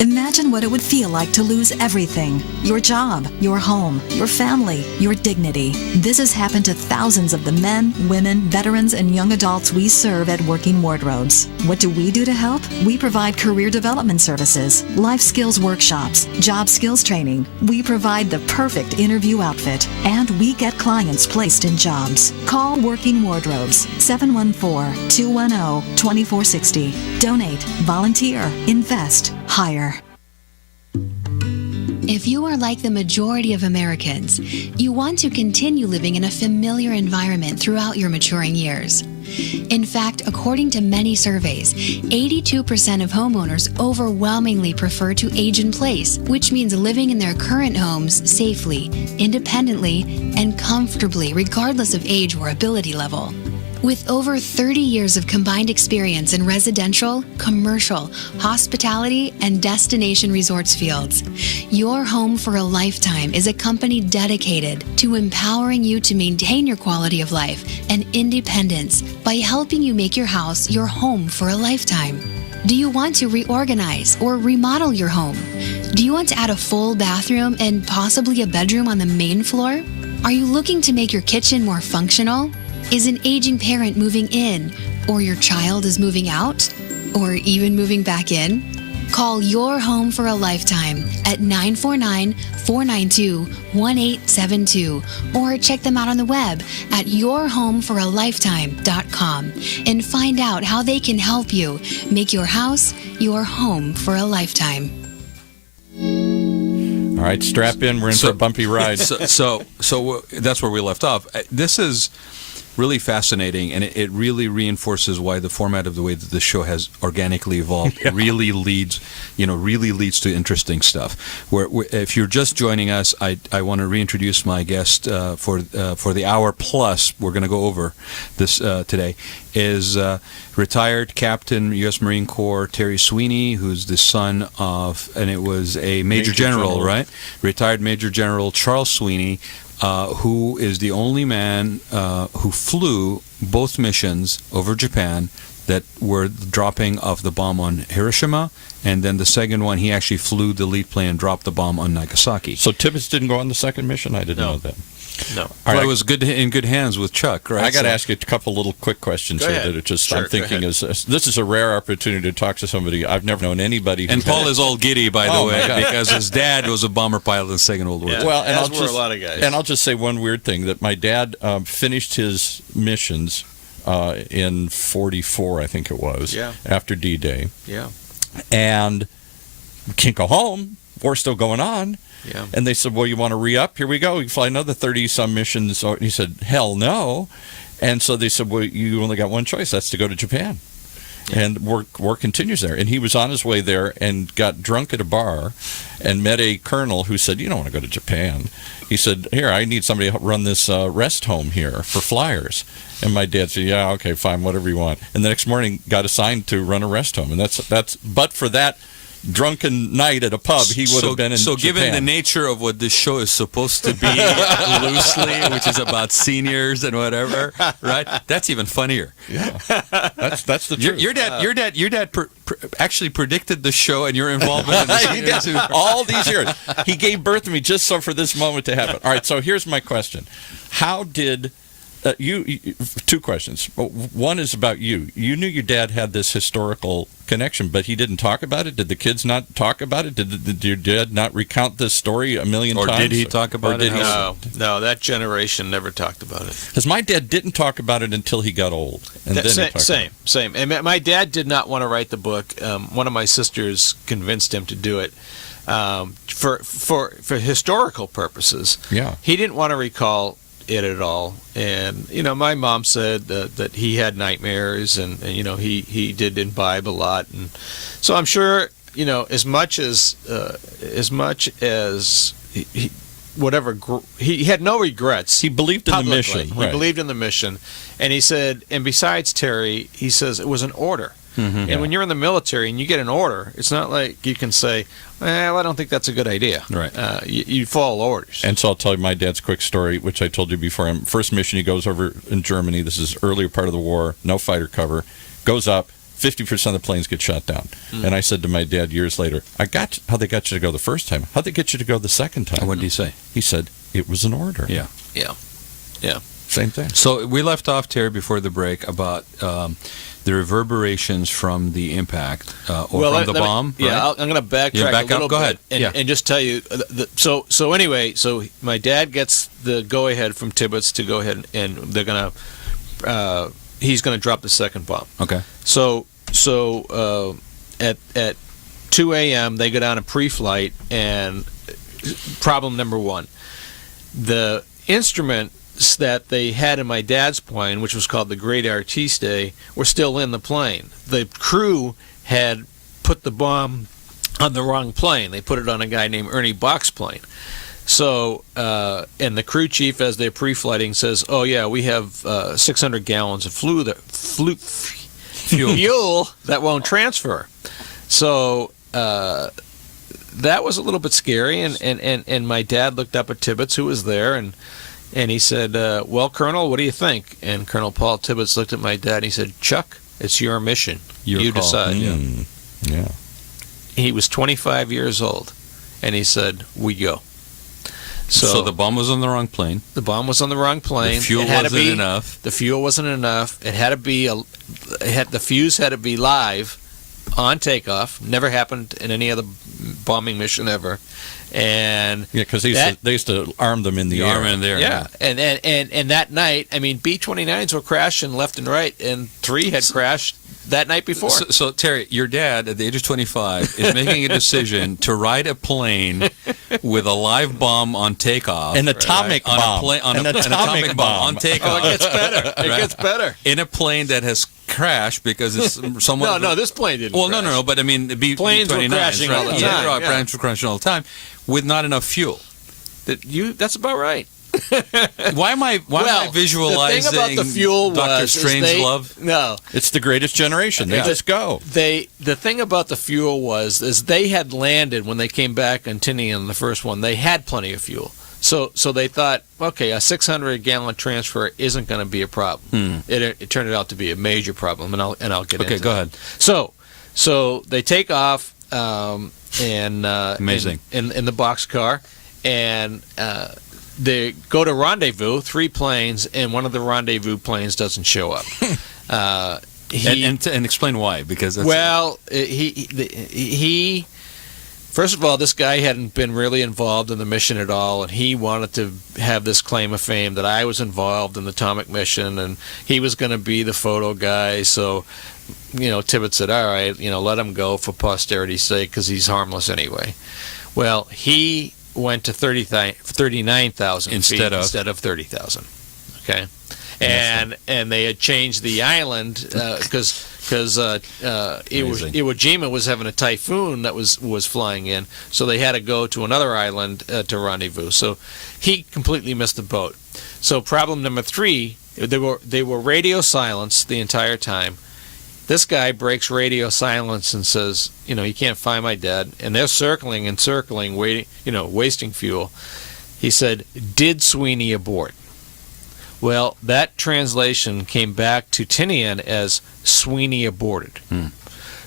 Imagine what it would feel like to lose everything. Your job, your home, your family, your dignity. This has happened to thousands of the men, women, veterans, and young adults we serve at Working Wardrobes. What do we do to help? We provide career development services, life skills workshops, job skills training. We provide the perfect interview outfit, and we get clients placed in jobs. Call Working Wardrobes, 714-210-2460. Donate, volunteer, invest, hire. If you are like the majority of Americans, you want to continue living in a familiar environment throughout your maturing years. In fact, according to many surveys, 82% of homeowners overwhelmingly prefer to age in place, which means living in their current homes safely, independently, and comfortably, regardless of age or ability level. With over 30 years of combined experience in residential, commercial, hospitality, and destination resorts fields, Your Home for a Lifetime is a company dedicated to empowering you to maintain your quality of life and independence by helping you make your house your home for a lifetime. Do you want to reorganize or remodel your home? Do you want to add a full bathroom and possibly a bedroom on the main floor? Are you looking to make your kitchen more functional? Is an aging parent moving in, or your child is moving out, or even moving back in? Call Your Home for a Lifetime at 949-492-1872 or check them out on the web at yourhomeforalifetime.com and find out how they can help you make your house your home for a lifetime. All right, strap in. We're in for a bumpy ride. So that's where we left off. This is really fascinating, and it really reinforces why the format of the way that the show has organically evolved really leads to interesting stuff. Where if you're just joining us, I want to reintroduce my guest for the hour plus we're going to go over this today is retired Captain U.S. Marine Corps Terry Sweeney, who's the son of, and it was a Major General, right? Retired Major General Charles Sweeney. Who is the only man who flew both missions over Japan that were the dropping of the bomb on Hiroshima, and then the second one, he actually flew the lead plane and dropped the bomb on Nagasaki. So Tibbets didn't go on the second mission? I didn't know that. No. All right, it was in good hands with Chuck, right? I got to ask you a couple little quick questions here that are just, Sure, I'm thinking this is a rare opportunity to talk to somebody. I've never known anybody. And Paul is all giddy, by the way, because his dad was a bomber pilot in the Second World War. Yeah. Well, and As were a lot of guys. And I'll just say one weird thing, that my dad finished his missions in 44, I think it was, after D-Day. Yeah. And can't go home. War's still going on. Yeah. And they said, well, you want to re-up? Here we go. You fly another 30-some missions. And he said, hell no. And so they said, well, you only got one choice. That's to go to Japan. Yeah. And war continues there. And he was on his way there and got drunk at a bar and met a colonel who said, you don't want to go to Japan. He said, here, I need somebody to run this rest home here for flyers. And my dad said, yeah, okay, fine, whatever you want. And the next morning got assigned to run a rest home. And that's but for that drunken night at a pub, he would have been in Japan. Given the nature of what this show is supposed to be loosely, which is about seniors and whatever, right? That's even funnier. Yeah, that's the truth. Your dad actually predicted the show and your involvement in the all these years. He gave birth to me just so for this moment to happen. All right, so here's my question: how did you? Two questions. One is about you. You knew your dad had this historical connection, but he didn't talk about it. Did the kids not talk about it? Did your dad not recount this story a million times? Or did he talk about it? No, that generation never talked about it. Because my dad didn't talk about it until he got old. And then he talked about it. Same. And my dad did not want to write the book. One of my sisters convinced him to do it for historical purposes. Yeah. He didn't want to recall it at all. And my mom said that he had nightmares, and he did imbibe a lot, and so I'm sure as much as he had no regrets. He believed in the mission. He believed in the mission, and he said, and besides, Terry, he says it was an order. Mm-hmm. And when you're in the military and you get an order, it's not like you can say, well, I don't think that's a good idea. Right. You follow orders. And so I'll tell you my dad's quick story, which I told you before. First mission, he goes over in Germany. This is earlier part of the war, no fighter cover. Goes up, 50% of the planes get shot down. Mm. And I said to my dad years later, how they got you to go the first time? How'd they get you to go the second time? What did he say? He said, it was an order. Yeah. Same thing. So we left off, Terry, before the break about the reverberations from the impact from the bomb. Right? Yeah, I'm going to backtrack a little bit. Go ahead. And just tell you. So anyway, my dad gets the go-ahead from Tibbets to go ahead, and they're going to he's going to drop the second bomb. Okay. So at 2 a.m. they go down a pre-flight, and problem number one, the instruments that they had in my dad's plane, which was called the Great Artiste, were still in the plane. The crew had put the bomb on the wrong plane. They put it on a guy named Ernie Bach's plane. So, and the crew chief, as they're pre-flighting, says, "Oh yeah, we have 600 gallons of fuel that won't transfer." So that was a little bit scary, and my dad looked up at Tibbetts, who was there, and he said, "Well, Colonel, what do you think?" And Colonel Paul Tibbetts looked at my dad, and he said, "Chuck, it's your mission. You call. decide." Yeah. He was 25 years old, and he said, "We go." So the bomb was on the wrong plane. The bomb was on the wrong plane. The fuel wasn't enough. The fuel wasn't enough. It had to be the fuse had to be live on takeoff. Never happened in any other bombing mission ever. And Yeah, because they used to arm them in the air. Yeah, and that night, I mean, B-29s were crashing left and right, and 3 had crashed that night before. So, Terry, your dad, at the age of 25, is making a decision to ride a plane with a live bomb on takeoff. An atomic bomb. An atomic bomb on takeoff. Oh, it gets better. It gets better. In a plane that has crashed because it's somewhat... No, this plane didn't crash. No, but I mean, the planes were crashing all the time. Planes were crashing all the time with not enough fuel. That's about right. Why am I visualizing the thing about the fuel Dr. Strangelove? No. It's the greatest generation. They just go. The thing about the fuel was they had landed when they came back on Tinian, the first one. They had plenty of fuel. So they thought, okay, a 600-gallon transfer isn't going to be a problem. It turned out to be a major problem, and I'll get into that. Okay, go ahead. So they take off and amazing in the boxcar, and they go to rendezvous, 3 planes, and one of the rendezvous planes doesn't show up. And explain why, because that's he first of all, this guy hadn't been really involved in the mission at all, and he wanted to have this claim of fame that I was involved in the atomic mission, and he was going to be the photo guy. So, Tibbetts said, all right, let him go for posterity's sake because he's harmless anyway. Well, he went to 39,000 instead of 30,000. Okay, and they had changed the island because Iwo Jima was having a typhoon that was flying in, so they had to go to another island to rendezvous. So he completely missed the boat. So problem number 3, they were radio silenced the entire time. This guy breaks radio silence and says, he can't find my dad, and they're circling and circling, waiting, wasting fuel. He said, "Did Sweeney abort?" Well, that translation came back to Tinian as Sweeney aborted.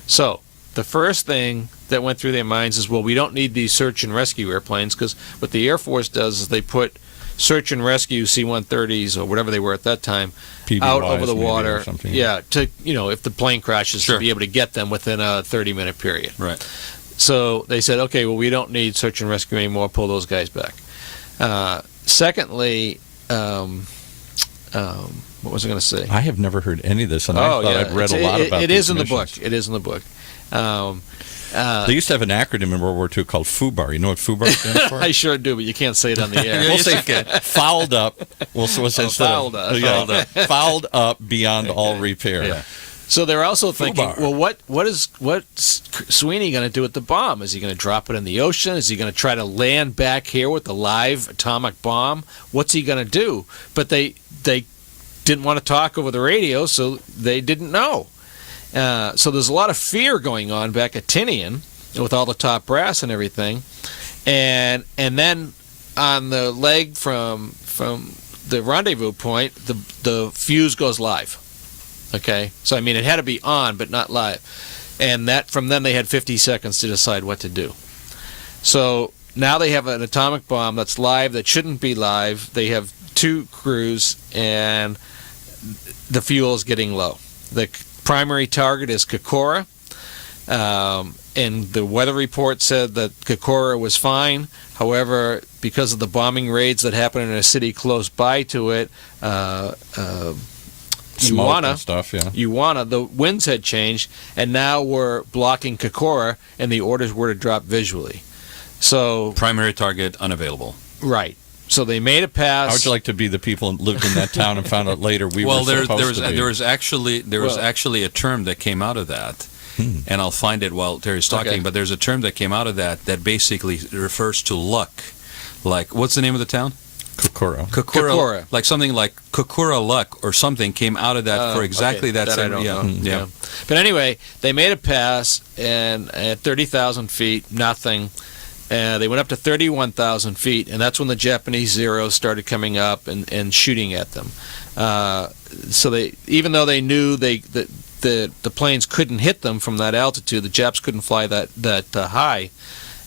So the first thing that went through their minds is, well, we don't need these search and rescue airplanes, because what the Air Force does is they put search and rescue C-130s or whatever they were at that time out over the water. Yeah, to if the plane crashes, to be able to get them within a 30-minute period. Right. So they said, okay, well, we don't need search and rescue anymore. Pull those guys back. Secondly, what was I going to say? I have never heard any of this, and I thought I'd read a lot about it. It is in the book. It is in the book. They used to have an acronym in World War II called FUBAR. You know what FUBAR stands for? I sure do, but you can't say it on the air. We'll say fouled up. We'll say fouled up beyond all repair. Yeah. So they're also thinking, well, what's Sweeney going to do with the bomb? Is he going to drop it in the ocean? Is he going to try to land back here with the live atomic bomb? What's he going to do? But they didn't want to talk over the radio, so they didn't know. So there's a lot of fear going on back at Tinian with all the top brass and everything, and then on the leg from the rendezvous point, the fuse goes live. Okay, so I mean it had to be on but not live, and that from then they had 50 seconds to decide what to do. So now they have an atomic bomb that's live that shouldn't be live. They have 2 crews, and the fuel is getting low. The primary target is Kokora, and the weather report said that Kokora was fine. However, because of the bombing raids that happened in a city close by to it, Uwana, the winds had changed, and now we're blocking Kokora, and the orders were to drop visually. So primary target unavailable. Right. So they made a pass. How would you like to be the people who lived in that town and found out later we were supposed to be? There was actually a term that came out of that, and I'll find it while Terry's talking. Okay. But there's a term that came out of that basically refers to luck. like, what's the name of the town? Kokura. Like something like Kokura Luck or something came out of that for exactly that I same. don't know. Yeah. But anyway, they made a pass, and at 30,000 feet, nothing. They went up to 31,000 feet, and that's when the Japanese Zeros started coming up and shooting at them. So they, even though they knew that the planes couldn't hit them from that altitude, the Japs couldn't fly that high.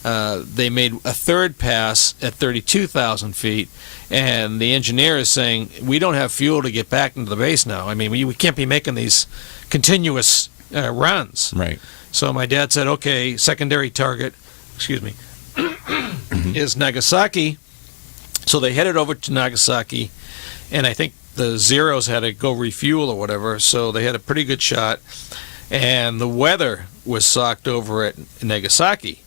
They made a third pass at 32,000 feet, and the engineer is saying, we don't have fuel to get back into the base now. I mean, we can't be making these continuous runs. Right. So my dad said, okay, secondary target, is Nagasaki. So they headed over to Nagasaki, and I think the Zeros had to go refuel or whatever, so they had a pretty good shot. And the weather was socked over at Nagasaki.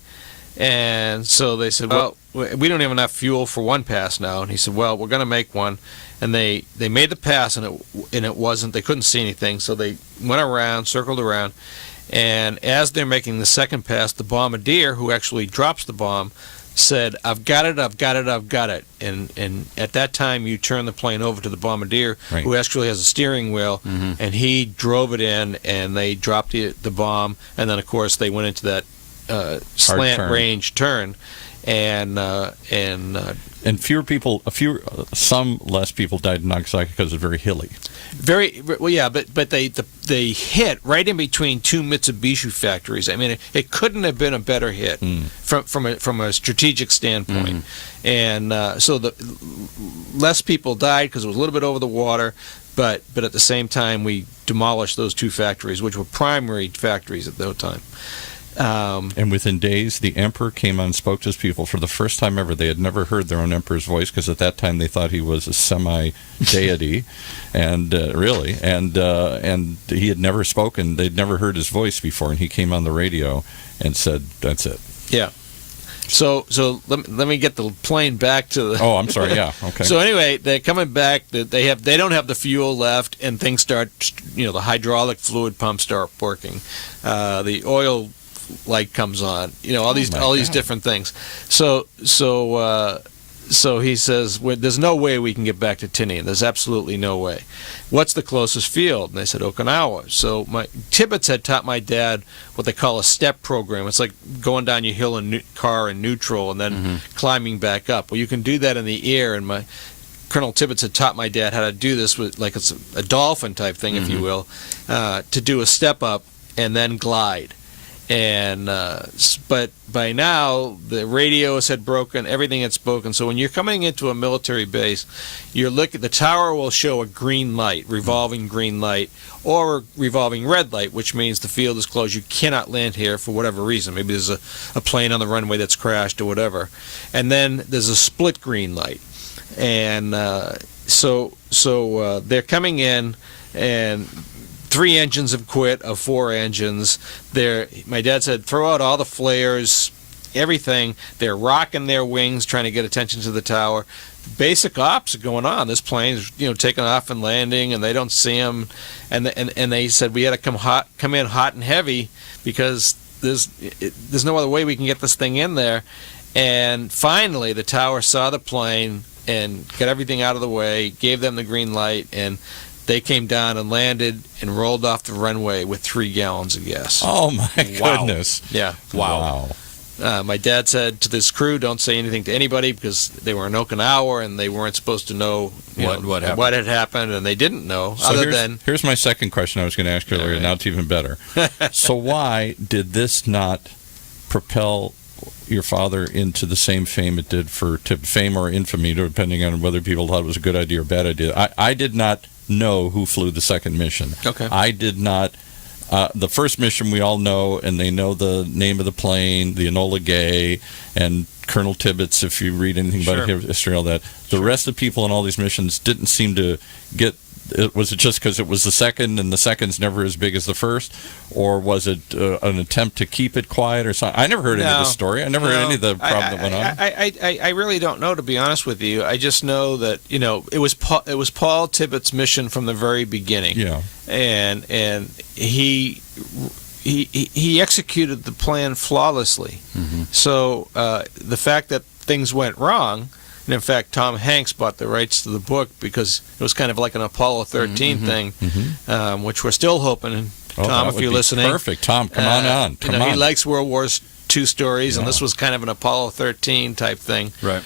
And so they said, well, we don't have enough fuel for one pass now. And he said, well, we're going to make one. And they made the pass, and it wasn't. They couldn't see anything. So they went around, circled around. And as they're making the second pass, the bombardier, who actually drops the bomb, said, I've got it, I've got it, I've got it. And at that time, you turn the plane over to the bombardier, right, who actually has a steering wheel, and he drove it in, and they dropped the bomb. And then, of course, they went into that slant range turn, and some less people died in Nagasaki because it's very hilly. Very well, yeah, but they hit right in between two Mitsubishi factories. I mean, it couldn't have been a better hit from a strategic standpoint, and so the less people died because it was a little bit over the water. But at the same time, we demolished those two factories, which were primary factories at that time. And within days, the emperor came on and spoke to his people for the first time ever. They had never heard their own emperor's voice because at that time they thought he was a semi-deity, and and he had never spoken. They'd never heard his voice before, and he came on the radio and said, "That's it." Yeah. So let me get the plane back to the. Oh, I'm sorry. Yeah. Okay. So anyway, they're coming back. They don't have the fuel left, and things start. The hydraulic fluid pumps start working. The oil light comes on. All these different things. So he says, there's no way we can get back to Tinian. There's absolutely no way. What's the closest field? And they said Okinawa. So Tibbets had taught my dad what they call a step program. It's like going down your hill in car in neutral and then climbing back up. Well, you can do that in the air, and Colonel Tibbets had taught my dad how to do this with, like, it's a dolphin type thing, if you will, to do a step up and then glide. And but by now the radios had broken, everything had spoken. So when you're coming into a military base, the tower will show a green light, revolving green light, or a revolving red light, which means the field is closed. You cannot land here for whatever reason. Maybe there's a plane on the runway that's crashed or whatever. And then there's a split green light, and so they're coming in, and 3 engines have quit of 4 engines. My dad said, throw out all the flares, everything. They're rocking their wings, trying to get attention to the tower. Basic ops are going on. This plane's taking off and landing, and they don't see them. And they said we had to come in hot and heavy because there's no other way we can get this thing in there. And finally, the tower saw the plane and got everything out of the way, gave them the green light, and they came down and landed and rolled off the runway with 3 gallons of gas. Oh, my goodness. Yeah. Wow. My dad said to this crew, don't say anything to anybody because they were in Okinawa and they weren't supposed to know what had happened, and they didn't know. So here's my second question I was going to ask earlier. Right. Now it's even better. So why did this not propel your father into the same fame it did for fame or infamy, depending on whether people thought it was a good idea or a bad idea? I did not know who flew the second mission. Okay. I did not. The first mission we all know, and they know the name of the plane, the Enola Gay, and Colonel Tibbets, if you read anything about history and all that. The rest of the people in all these missions didn't seem to get. Was it just because it was the second, and the second's never as big as the first, or was it an attempt to keep it quiet or something? I never heard any of the story. I never heard any of the problem that went on. I really don't know, to be honest with you. I just know that it was Paul Tibbets' mission from the very beginning. Yeah, and he executed the plan flawlessly. So the fact that things went wrong, and in fact, Tom Hanks bought the rights to the book because it was kind of like an Apollo 13 thing, which we're still hoping. Tom, if you're listening, perfect. Tom, come on. He likes World War II stories, and this was kind of an Apollo 13 type thing. Right.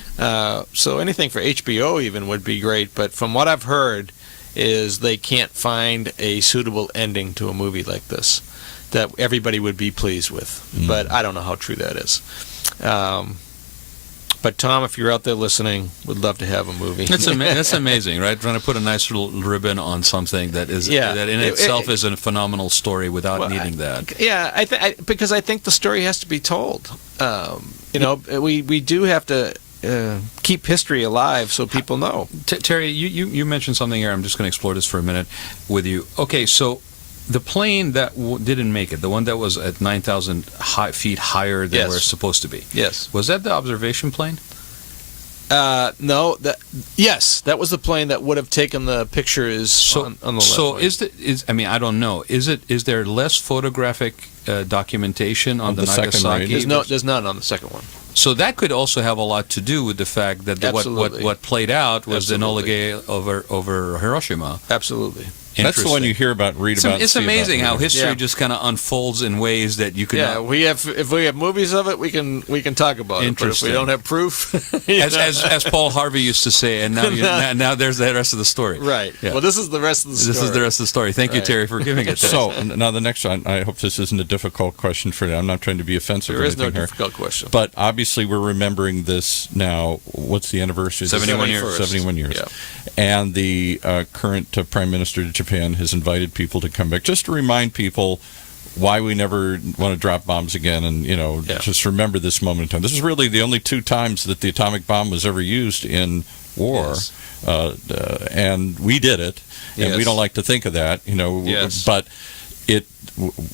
So anything for HBO even would be great. But from what I've heard, is they can't find a suitable ending to a movie like this that everybody would be pleased with. But I don't know how true that is. But Tom, if you're out there listening, would love to have a movie. That's amazing, right? Trying to put a nice little ribbon on something that is that in itself is a phenomenal story without needing that. Yeah, because I think the story has to be told. We do have to keep history alive so people know. Terry, you mentioned something here. I'm just going to explore this for a minute with you. Okay, so the plane that didn't make it, the one that was at 9,000 feet higher than where it's supposed to be. Yes. Was that the observation plane? No. That was the plane that would have taken the pictures on the left. So I don't know. Is there less photographic documentation on the Nagasaki? There's none on the second one. So that could also have a lot to do with the fact that what played out was the Enola Gay over Hiroshima. Absolutely. That's the one you hear about, read about. It's amazing how history just kind of unfolds in ways that you could. Yeah, if we have movies of it, we can talk about it. But if we don't have proof, as Paul Harvey used to say, and now there's the rest of the story. Right. Yeah. Well, this is the rest of the story. This is the rest of the story. Thank you, Terry, for giving it. So now the next one. I hope this isn't a difficult question for you. I'm not trying to be offensive. There is no here, difficult question. But obviously, we're remembering this now. What's the anniversary? 71 years. 71 years. Yeah. And the current Prime Minister of Japan has invited people to come back, just to remind people why we never want to drop bombs again, and just remember this moment in time. This is really the only two times that the atomic bomb was ever used in war, and we did it, and we don't like to think of that, but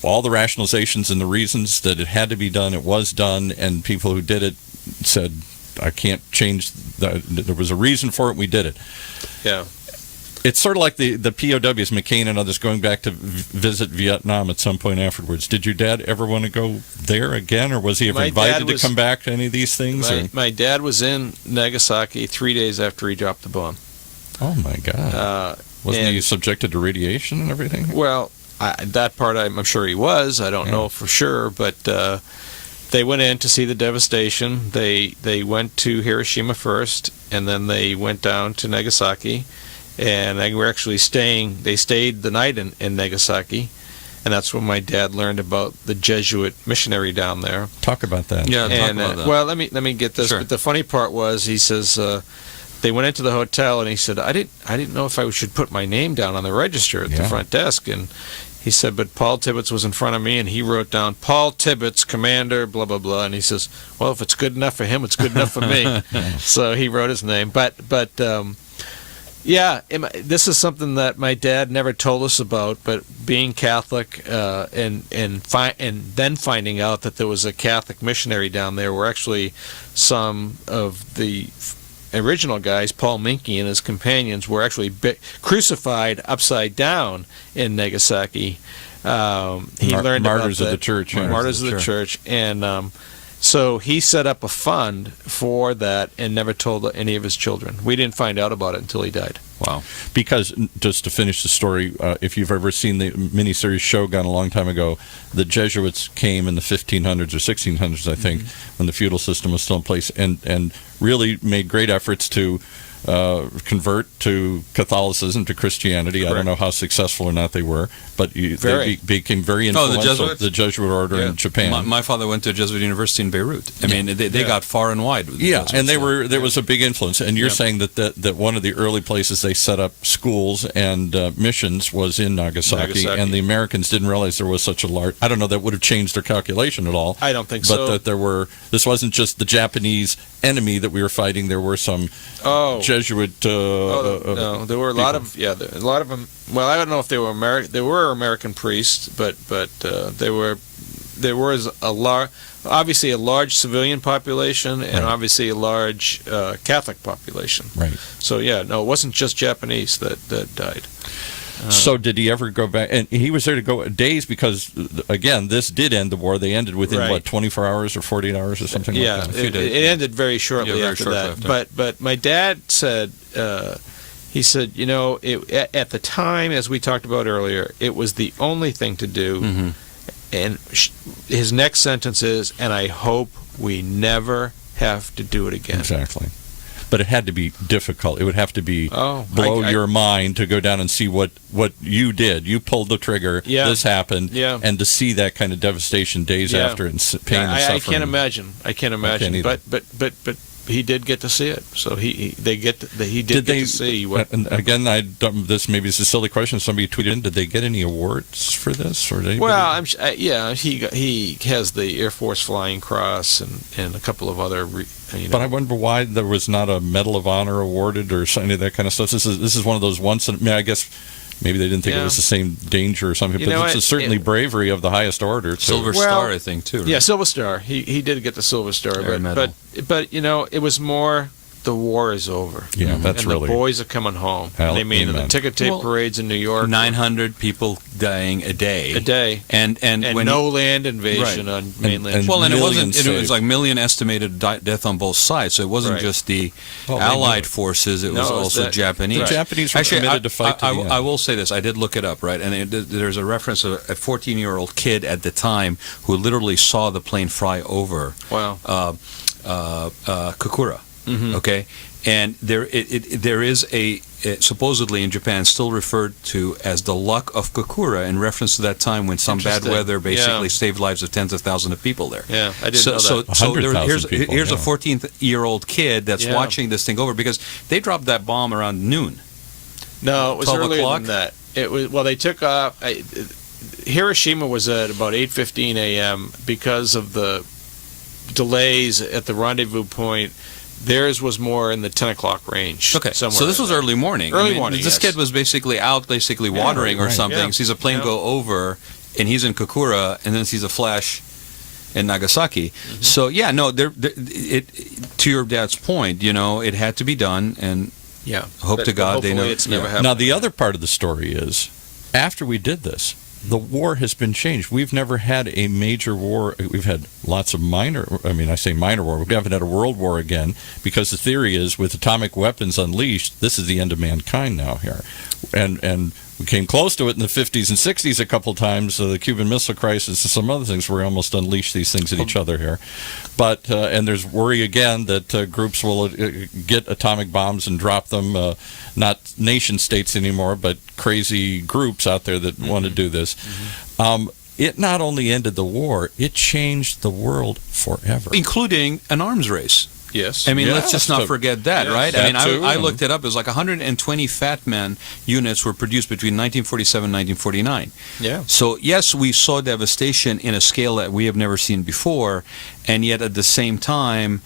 all the rationalizations and the reasons that it had to be done, it was done, and people who did it said, I can't change that. There was a reason for it, and we did it. Yeah. It's sort of like the POWs, McCain and others, going back to visit Vietnam at some point afterwards. Did your dad ever want to go there again, or was he ever invited to come back to any of these things? My dad was in Nagasaki 3 days after he dropped the bomb. Oh, my God. Wasn't he subjected to radiation and everything? Well, that part I'm sure he was. I don't know for sure, but they went in to see the devastation. They went to Hiroshima first, and then they went down to Nagasaki. And they were actually they stayed the night in Nagasaki, and that's when my dad learned about the Jesuit missionary down there. Talk about that. Yeah, talk about that. Well, let me get this. Sure. But the funny part was, he says they went into the hotel, and he said, I didn't know if I should put my name down on the register at the front desk, and he said, but Paul Tibbets was in front of me, and he wrote down, Paul Tibbets, Commander, blah, blah, blah. And he says, well, if it's good enough for him, it's good enough for me. So he wrote his name. But this is something that my dad never told us about, but being Catholic and then finding out that there was a Catholic missionary down there, where actually some of the original guys, Paul Minke and his companions, were actually crucified upside down in Nagasaki. He learned Martyrs about of the Church. Martyrs of the Church. And so he set up a fund for that and never told any of his children. We didn't find out about it until he died. Wow. Because, just to finish the story, if you've ever seen the miniseries Shogun a long time ago, the Jesuits came in the 1500s or 1600s, I think, when the feudal system was still in place, and really made great efforts to convert to Catholicism, to Christianity. Correct. I don't know how successful or not they were, but they became very influential. The Jesuit order in Japan. My father went to a Jesuit university in Beirut. I mean, they got far and wide. With the Jesuits, and there was a big influence. And you're saying that one of the early places they set up schools and missions was in Nagasaki, and the Americans didn't realize there was such a large. I don't know that would have changed their calculation at all. I don't think so. But that this wasn't just the Japanese enemy that we were fighting. There were some Jesuit. No, there were a lot of them. Well, I don't know if they were American. They were American priests, but there was obviously a large civilian population and obviously a large Catholic population. Right. So it wasn't just Japanese that died. So did he ever go back? And he was there to go days because, again, this did end the war. They ended within, 24 hours or 48 hours or something like that? Yeah, it ended very shortly after that. But my dad said, he said, at the time, as we talked about earlier, it was the only thing to do. Mm-hmm. And his next sentence is, and I hope we never have to do it again. Exactly. But it had to be difficult. It would have to be blow your mind to go down and see what you did. You pulled the trigger. Yeah. This happened. Yeah. And to see that kind of devastation days after and pain and suffering. I can't imagine. But he did get to see it. So he did get to see what. And again, this maybe is a silly question. Somebody tweeted in. Did they get any awards for this, or well, he has the Air Force Flying Cross and a couple of other. But I wonder why there was not a Medal of Honor awarded or any of that kind of stuff. This is one of those I guess maybe they didn't think it was the same danger or something. But it's certainly bravery of the highest order. Silver Star, I think, too. Right? Yeah, Silver Star. He did get the Silver Star, but it was more. The war is over. Yeah, that's and really. The boys are coming home. They mean the ticker tape parades in New York. 900 people dying a day. And when no land invasion on mainland. And it wasn't. It was like million estimated death on both sides. So it wasn't just the Allied forces. It was also Japanese. The Japanese were committed to fight. I will say this. I did look it up, right? And there's a reference of a 14-year-old kid at the time who literally saw the plane fly over. Wow. Kokura. Mm-hmm. Okay, and there is supposedly in Japan still referred to as the luck of Kokura in reference to that time when some bad weather basically saved lives of tens of thousands of people there. Yeah, I didn't know that. So here's a 14-year-old kid that's watching this thing over because they dropped that bomb around noon. No, it was 12 earlier o'clock? than that. It was they took off. Hiroshima was at about 8:15 a.m. because of the delays at the rendezvous point. Theirs was more in the 10 o'clock range. Okay, so this was early morning. Morning, This kid was basically out, watering or something. Yeah. Sees a plane go over, and he's in Kokura, and then sees a flash in Nagasaki. Mm-hmm. So to your dad's point, it had to be done, and hope to God they know it's never happened. Now the other part of the story is, after we did this, the war has been changed. We've never had a major war. We've had lots of minor war. We haven't had a world war again because the theory is with atomic weapons unleashed, this is the end of mankind now here. And we came close to it in the 50s and 60s a couple times, the Cuban Missile Crisis and some other things where we almost unleashed these things at each other here. But and there's worry again that groups will get atomic bombs and drop them, not nation states anymore, but crazy groups out there that want to do this. Mm-hmm. It not only ended the war, it changed the world forever. Including an arms race. Yes. I mean, let's just not forget that, right? That I looked it up. It was like 120 Fat Man units were produced between 1947 and 1949. Yeah. So, yes, we saw devastation in a scale that we have never seen before, and yet at the same time,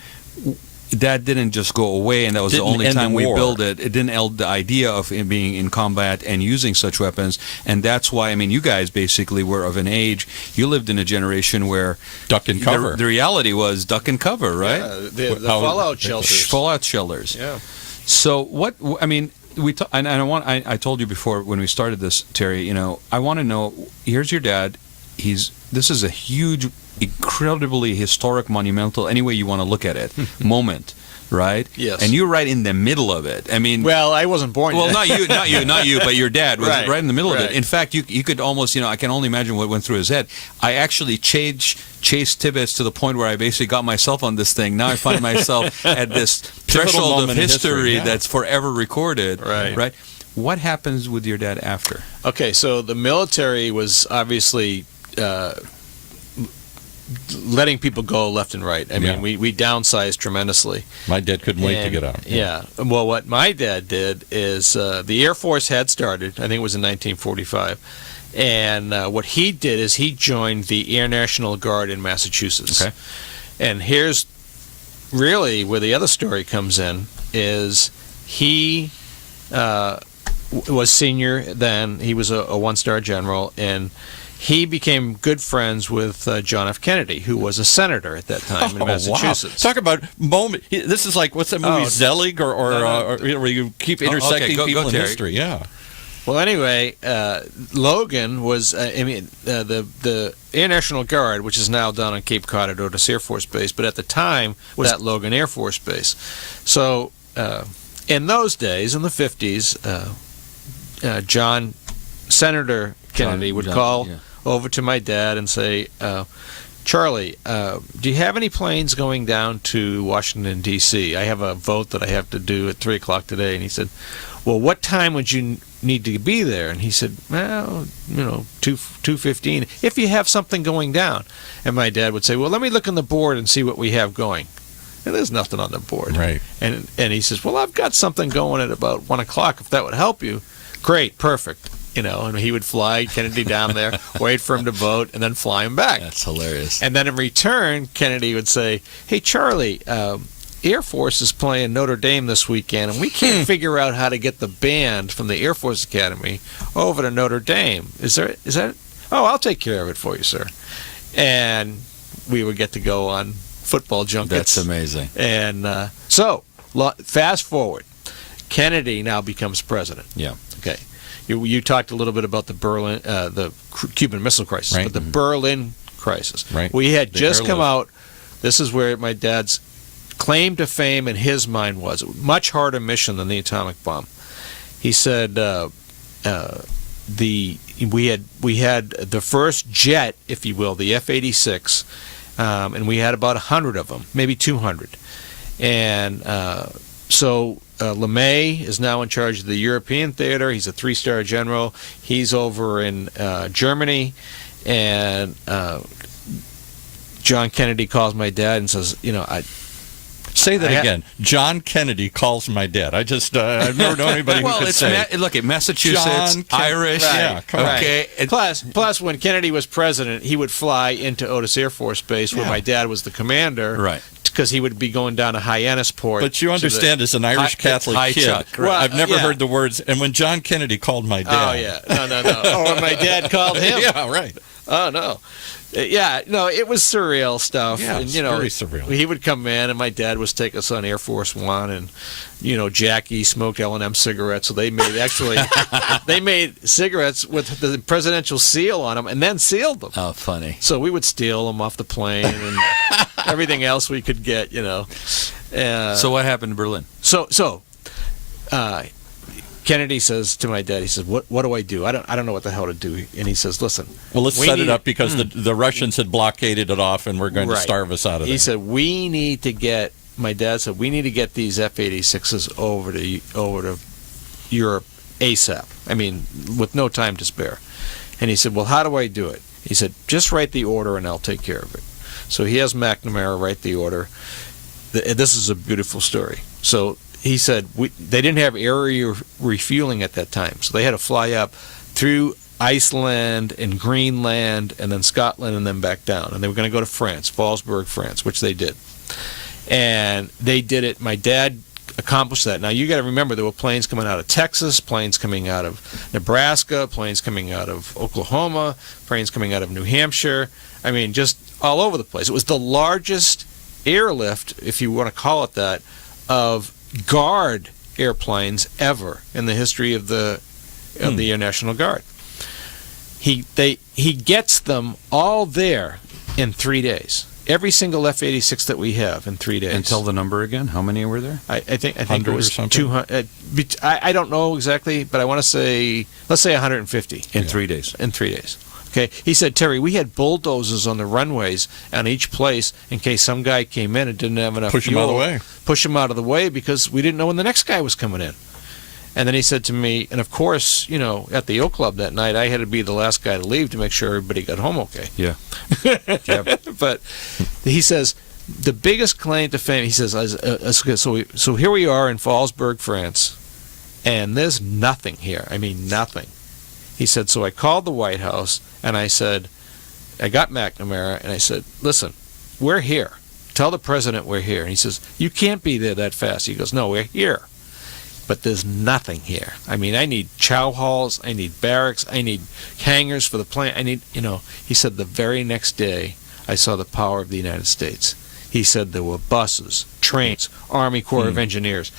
that didn't just go away, and that was the only time we built it. It didn't end the idea of it being in combat and using such weapons, and that's why, you guys basically were of an age, you lived in a generation where duck and cover. The reality was duck and cover, right? Yeah, the fallout shelters. Fallout shelters. Yeah. So I told you before when we started this, Terry, I want to know, here's your dad. This is a huge, incredibly historic, monumental, any way you want to look at it, moment, right? Yes. And you're right in the middle of it. Well, I wasn't born yet. Well, not you, but your dad was right in the middle of it. Right. In fact, you could almost, I can only imagine what went through his head. I actually chased Tibbetts to the point where I basically got myself on this thing. Now I find myself at this threshold of history that's forever recorded. Right. What happens with your dad after? Okay, so the military was obviously letting people go left and right. I mean, we downsized tremendously. My dad couldn't wait to get out. Yeah. Well, what my dad did is the Air Force had started, I think it was in 1945, and what he did is he joined the Air National Guard in Massachusetts. Okay. And here's really where the other story comes in, is he was senior then. He was a one-star general, and he became good friends with John F. Kennedy, who was a senator at that time in Massachusetts. Wow. Talk about moment. This is like, what's that movie, Zelig, or where you keep intersecting people in history. Yeah. Well, anyway, Logan was, the Air National Guard, which is now down on Cape Cod at Otis Air Force Base, but at the time was at Logan Air Force Base. So in those days, in the 50s, Senator Kennedy would call over to my dad and say, Charlie, do you have any planes going down to Washington, D.C.? I have a vote that I have to do at 3 o'clock today. And he said, well, what time would you need to be there? And he said, well, 2:15, if you have something going down. And my dad would say, well, let me look on the board and see what we have going. And there's nothing on the board. Right. And he says, well, I've got something going at about 1 o'clock, if that would help you. Great, perfect. And he would fly Kennedy down there, wait for him to vote, and then fly him back. That's hilarious. And then in return, Kennedy would say, hey, Charlie, Air Force is playing Notre Dame this weekend, and we can't figure out how to get the band from the Air Force Academy over to Notre Dame. Is that? Oh, I'll take care of it for you, sir. And we would get to go on football junkets. That's amazing. And so, fast forward. Kennedy now becomes president. Yeah. Okay. You talked a little bit about the Cuban Missile Crisis, right. but the Berlin crisis. Right. We had just come airlift. out. This is where my dad's claim to fame in his mind was a much harder mission than the atomic bomb. He said we had the first jet, if you will, the F-86, and we had about 100 of them, maybe 200, and so. LeMay is now in charge of the European theater. He's a 3-star general. He's over in Germany. And John Kennedy calls my dad and says, Say that again. John Kennedy calls my dad. I've never known anybody who could say. Look at Massachusetts, Irish. Right, Yeah, come on. Okay. Plus, when Kennedy was president, he would fly into Otis Air Force Base, where my dad was the commander. Right. Because he would be going down to Hyannisport. But you understand, as an Irish Catholic kid, Chuck, right. I've never heard the words. And when John Kennedy called my dad. Oh, yeah. No. Oh, when my dad called him. Yeah, right. Oh, no. Yeah, no, it was surreal stuff. Yeah, and, it's very surreal. He would come in, and my dad would take us on Air Force One, and Jackie smoked L&M cigarettes, so they made cigarettes with the presidential seal on them, and then sealed them. Oh, funny. So we would steal them off the plane and everything else we could get, So what happened in Berlin? Kennedy says to my dad, he says, "What do I do? I don't know what the hell to do." And he says, "Listen, well, let's set it up because the Russians had blockaded it off and were going to starve us out of there." He said, my dad said, we need to get these F-86s over to Europe ASAP. I mean, with no time to spare. And he said, well, how do I do it? He said, just write the order and I'll take care of it. So he has McNamara write the order. This is a beautiful story. So he said they didn't have area refueling at that time, so they had to fly up through Iceland and Greenland and then Scotland and then back down. And they were going to go to France, Fallsburg, France, which they did. And they did it. My dad accomplished that. Now, you got to remember, there were planes coming out of Texas, planes coming out of Nebraska, planes coming out of Oklahoma, planes coming out of New Hampshire. I mean, just all over the place. It was the largest airlift, if you want to call it that, of Guard airplanes ever in the history of the Air National Guard. He gets them all there in 3 days. Every single F-86 that we have in 3 days. And tell the number again. How many were there? I think it 100 was or something? 200. I don't know exactly, but I want to say, let's say 150 in 3 days. In 3 days. Okay. He said, Terry, we had bulldozers on the runways on each place in case some guy came in and didn't have enough Push him out of the way. Push him out of the way because we didn't know when the next guy was coming in. And then he said to me, and of course, at the Oak Club that night, I had to be the last guy to leave to make sure everybody got home okay. Yeah. But he says, the biggest claim to fame, he says, so here we are in Fallsburg, France, and there's nothing here. I mean, nothing. He said, so I called the White House, and I said, I got McNamara, and I said, listen, we're here. Tell the president we're here. And he says, you can't be there that fast. He goes, no, we're here. But there's nothing here. I mean, I need chow halls, I need barracks, I need hangars for the plane. I need, he said the very next day I saw the power of the United States. He said there were buses, trains, Army Corps of Engineers,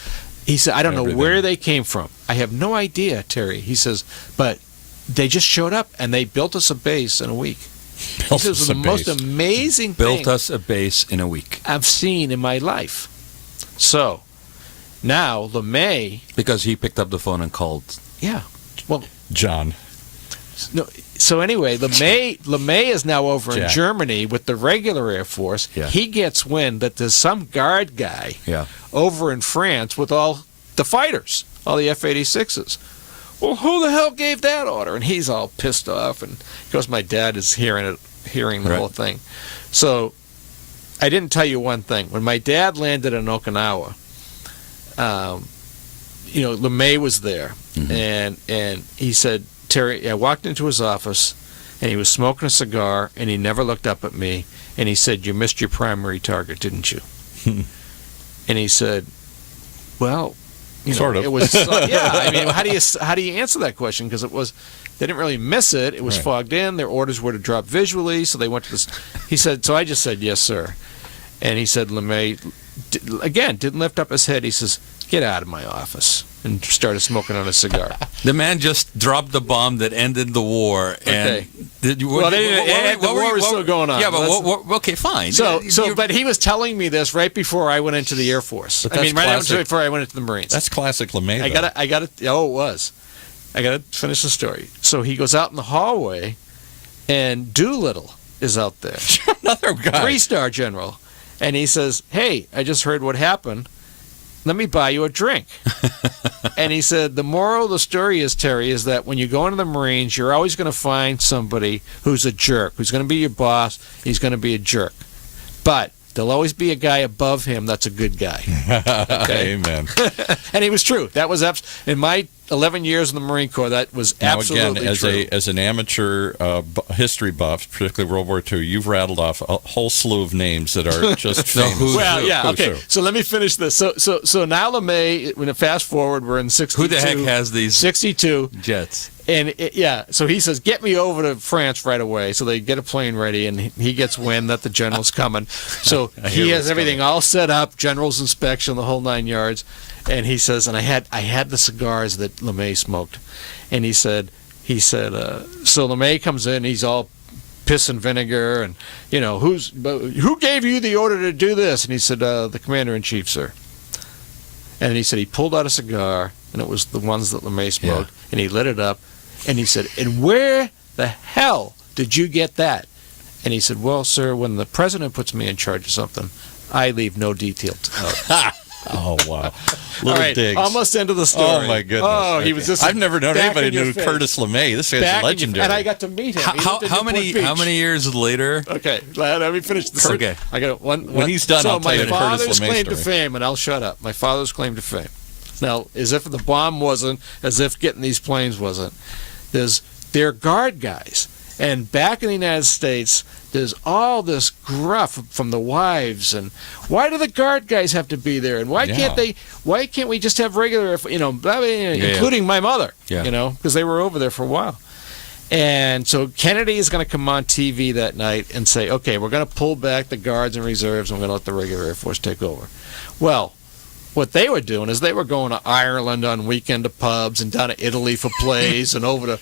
He said, I don't know Everything. where they came from. I have no idea, Terry. He says, but they just showed up and they built us a base in a week. He says, it was the most amazing thing Built us a base in a week. I've seen in my life. So now LeMay, Because he picked up the phone and called. yeah, well, John. no. So anyway, LeMay is now over in Jack. Germany with the regular Air Force. Yeah. He gets wind that there's some guard guy Yeah. over in France with all the fighters, all the F-86s. Well, who the hell gave that order? And he's all pissed off, and because my dad is hearing the Right. whole thing. So I didn't tell you one thing. When my dad landed in Okinawa, LeMay was there, and he said, Terry, I walked into his office, and he was smoking a cigar, and he never looked up at me, and he said, you missed your primary target, didn't you? And he said, well, Sort of. It was, yeah. I mean, how do you answer that question? Because they didn't really miss it. It was Right. fogged in. Their orders were to drop visually, so they went to this. He said, so I just said, yes, sir. And he said, LeMay, again, didn't lift up his head. He says, get out of my office, and started smoking on a cigar. The man just dropped the bomb that ended the war. And Okay. The war was still going on. Yeah, but Let's- okay, fine. But he was telling me this right before I went into the Air Force. But I mean, that's right classic. before I went into the Marines. That's classic LeMay. I got it. Oh, it was. I got to finish the story. So he goes out in the hallway, and Doolittle is out there, Another guy. 3-star general, and he says, "Hey, I just heard what happened. Let me buy you a drink." And he said, the moral of the story is, Terry, is that when you go into the Marines, you're always going to find somebody who's a jerk, who's going to be your boss. He's going to be a jerk, but there'll always be a guy above him that's a good guy. Okay? Amen. And he was true. That was in my 11 years in the Marine Corps. That was Now absolutely again, true. as an amateur history buff, particularly World War II, you've rattled off a whole slew of names that are just famous. Well, yeah, Who's okay. who? So let me finish this. So now LeMay, when it fast forward, we're in 62. Who the heck has these 62. jets? And so he says, get me over to France right away. So they get a plane ready, and he gets wind that the general's coming. So he has everything all set up, general's inspection, the whole 9 yards. And he says, and I had the cigars that LeMay smoked. And he said, so LeMay comes in, he's all piss and vinegar, and, who gave you the order to do this? And he said, the commander-in-chief, sir. And he said he pulled out a cigar, and it was the ones that LeMay smoked, and he lit it up. And he said, and where the hell did you get that? And he said, well, sir, when the president puts me in charge of something, I leave no details out. Oh, wow. All Little right, digs. almost end of the story. Oh, my goodness. Oh, he was just I've never known back anybody in your who knew face. Curtis LeMay. This guy's Back in your- legendary. And I got to meet him. He lived in How Newport many Beach. years later? Okay, let me finish the story. Okay. I got one. When he's done, so I'll tell you my the Curtis father's LeMay claim to story. fame, and I'll shut up. My father's claim to fame. Now, as if the bomb wasn't, as if getting these planes wasn't. They're guard guys, and back in the United States, there's all this gruff from the wives, and why do the guard guys have to be there, and why can't we just have regular, blah, blah, including my mother, because they were over there for a while. And so Kennedy is going to come on TV that night and say, okay, we're going to pull back the guards and reserves, and we're going to let the regular Air Force take over. Well, what they were doing is they were going to Ireland on weekend to pubs, and down to Italy for plays, and over to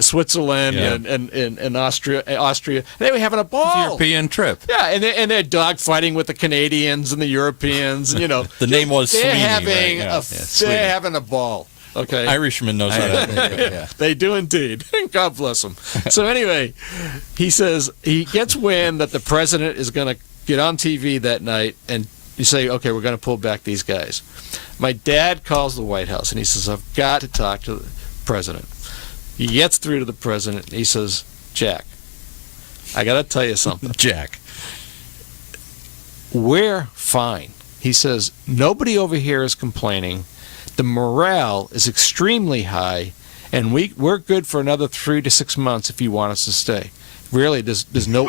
Switzerland and Austria. They were having a ball. European trip. Yeah, and they're dog fighting with the Canadians and the Europeans, and The name was they're Sweeney, having right? they're having a ball. Okay, Irishman knows how to. they do indeed. God bless them. So anyway, he says he gets wind that the president is going to get on TV that night, and you say, okay, we're going to pull back these guys. My dad calls the White House, and he says, I've got to talk to the president. He gets through to the president, and he says, Jack, I got to tell you something. Jack. We're fine. He says, nobody over here is complaining. The morale is extremely high, and we're good for another 3 to 6 months if you want us to stay. Really, there's no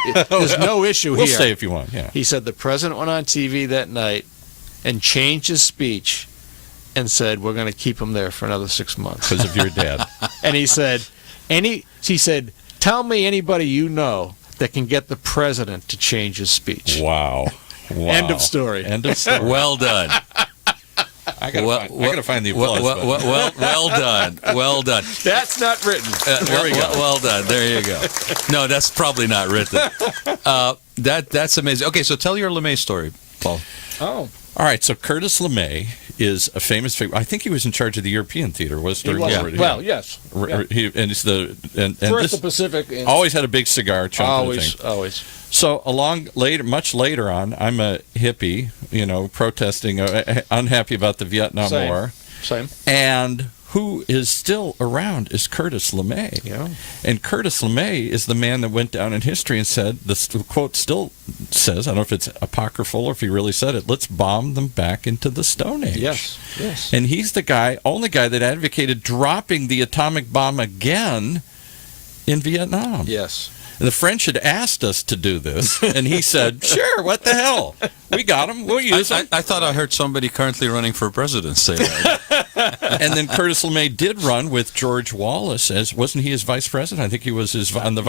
issue We'll here. stay if you want, yeah. He said the president went on TV that night and changed his speech and said, we're going to keep him there for another 6 months. Because of your dad. And he said, tell me anybody you know that can get the president to change his speech. Wow. Wow. End of story. End of story. Well done. I gotta find the applause button. Well done. Well done. That's not written. There we go. Well done. There you go. No, that's probably not written. That's amazing. Okay, so tell your LeMay story, Paul. Oh. All right, so Curtis LeMay is a famous figure. I think he was in charge of the European theater, was during the war. Well, yes. Yeah. He's and First the Pacific. Always had a big cigar, chunk Always. So much later on, I'm a hippie, protesting, unhappy about the Vietnam War. Same. And who is still around is Curtis LeMay. Yeah. And Curtis LeMay is the man that went down in history and said, the quote still says, I don't know if it's apocryphal or if he really said it, let's bomb them back into the Stone Age. Yes. And he's the only guy that advocated dropping the atomic bomb again in Vietnam. Yes. The French had asked us to do this, and he said, sure, what the hell? We got them. We'll use them. I thought I heard somebody currently running for president say that. And then Curtis LeMay did run with George Wallace wasn't he his vice president? I think he was his on the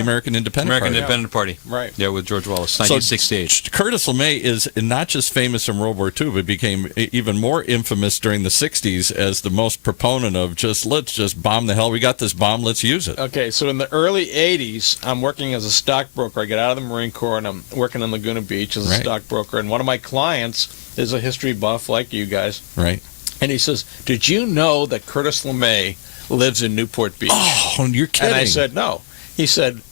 American Independent Party. Right. Yeah, with George Wallace, 1968. So Curtis LeMay is not just famous in World War II, but became even more infamous during the 60s as the most proponent of let's just bomb the hell. We got this bomb, let's use it. Okay, so in the early 80s, I'm working as a stockbroker. I get out of the Marine Corps, and I'm working in Laguna Beach as a stockbroker. And one of my clients is a history buff like you guys. Right. And he says, did you know that Curtis LeMay lives in Newport Beach? Oh, you're kidding. And I said, no. He said,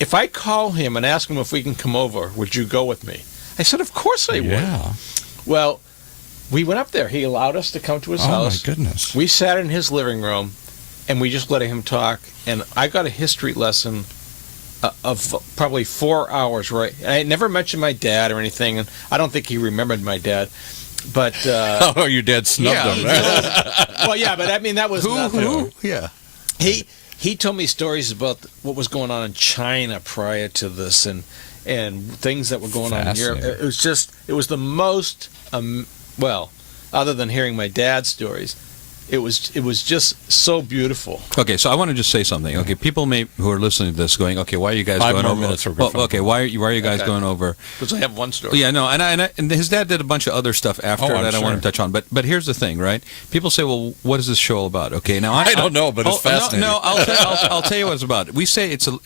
if I call him and ask him if we can come over, would you go with me? I said, of course I would. Yeah. Well, we went up there. He allowed us to come to his house. Oh, my goodness. We sat in his living room, and we just let him talk. And I got a history lesson of probably 4 hours, right? I never mentioned my dad or anything, and I don't think he remembered my dad. But your dad snubbed him. Well, yeah, but I mean that was who? Yeah. He told me stories about what was going on in China prior to this, and things that were going on in Europe. It was the most other than hearing my dad's stories. It was just so beautiful. Okay, so I want to just say something. Okay, people who are listening to this going, okay, why are you guys going over? Minutes why are you guys going over? Because I have one story. Yeah, no, and his dad did a bunch of other stuff after that I want to touch on. But here's the thing, right? People say, well, what is this show about? Okay, now I don't know, but it's fascinating. No, I'll tell you what it's about. We say it's a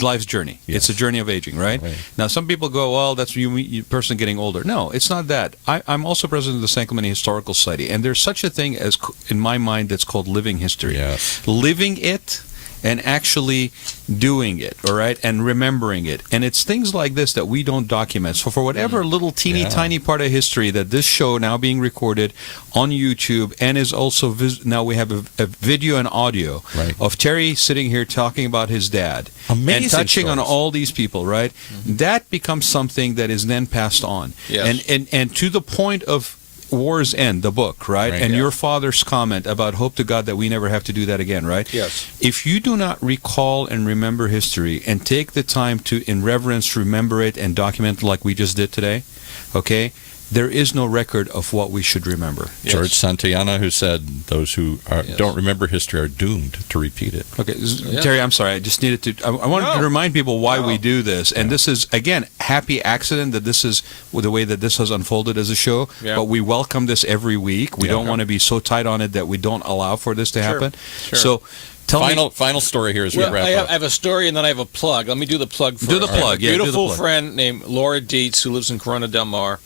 life's journey. Yes. It's a journey of aging, right? Now some people go, well, that's you person getting older. No, it's not that. I'm also president of the San Clemente Historical Society, and there's such a thing as in my mind that's called living history. Yes. Living it and actually doing it, all right, and remembering it. And it's things like this that we don't document. So for whatever little teeny tiny part of history that this show now being recorded on YouTube and is also now we have a video and audio of Terry sitting here talking about his dad. Amazing and touching stories. on all these people, right? Mm-hmm. That becomes something that is then passed on. Yes. And to the point of War's End, the book, right? And your father's comment about hope to God that we never have to do that again, right? Yes. If you do not recall and remember history and take the time to, in reverence, remember it and document it like we just did today, okay, there is no record of what we should remember. Yes. George Santayana, who said those who don't remember history are doomed to repeat it. Okay, Terry, I'm sorry. I just needed to. I wanted to remind people why we do this, and this is again happy accident that this is the way that this has unfolded as a show. Yeah. But we welcome this every week. We don't want to be so tight on it that we don't allow for this to happen. Sure. So. Final story here as we wrap up. I have a story and then I have a plug. Let me do the plug first. Do the plug, I have a beautiful friend named Laura Dietz who lives in Corona del Mar,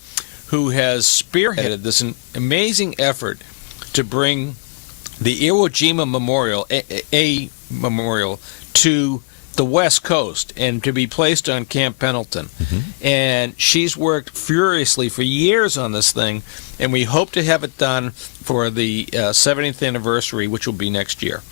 who has spearheaded this amazing effort to bring the Iwo Jima Memorial, a memorial, to the West Coast and to be placed on Camp Pendleton. Mm-hmm. And she's worked furiously for years on this thing, and we hope to have it done for the 70th anniversary, which will be next year.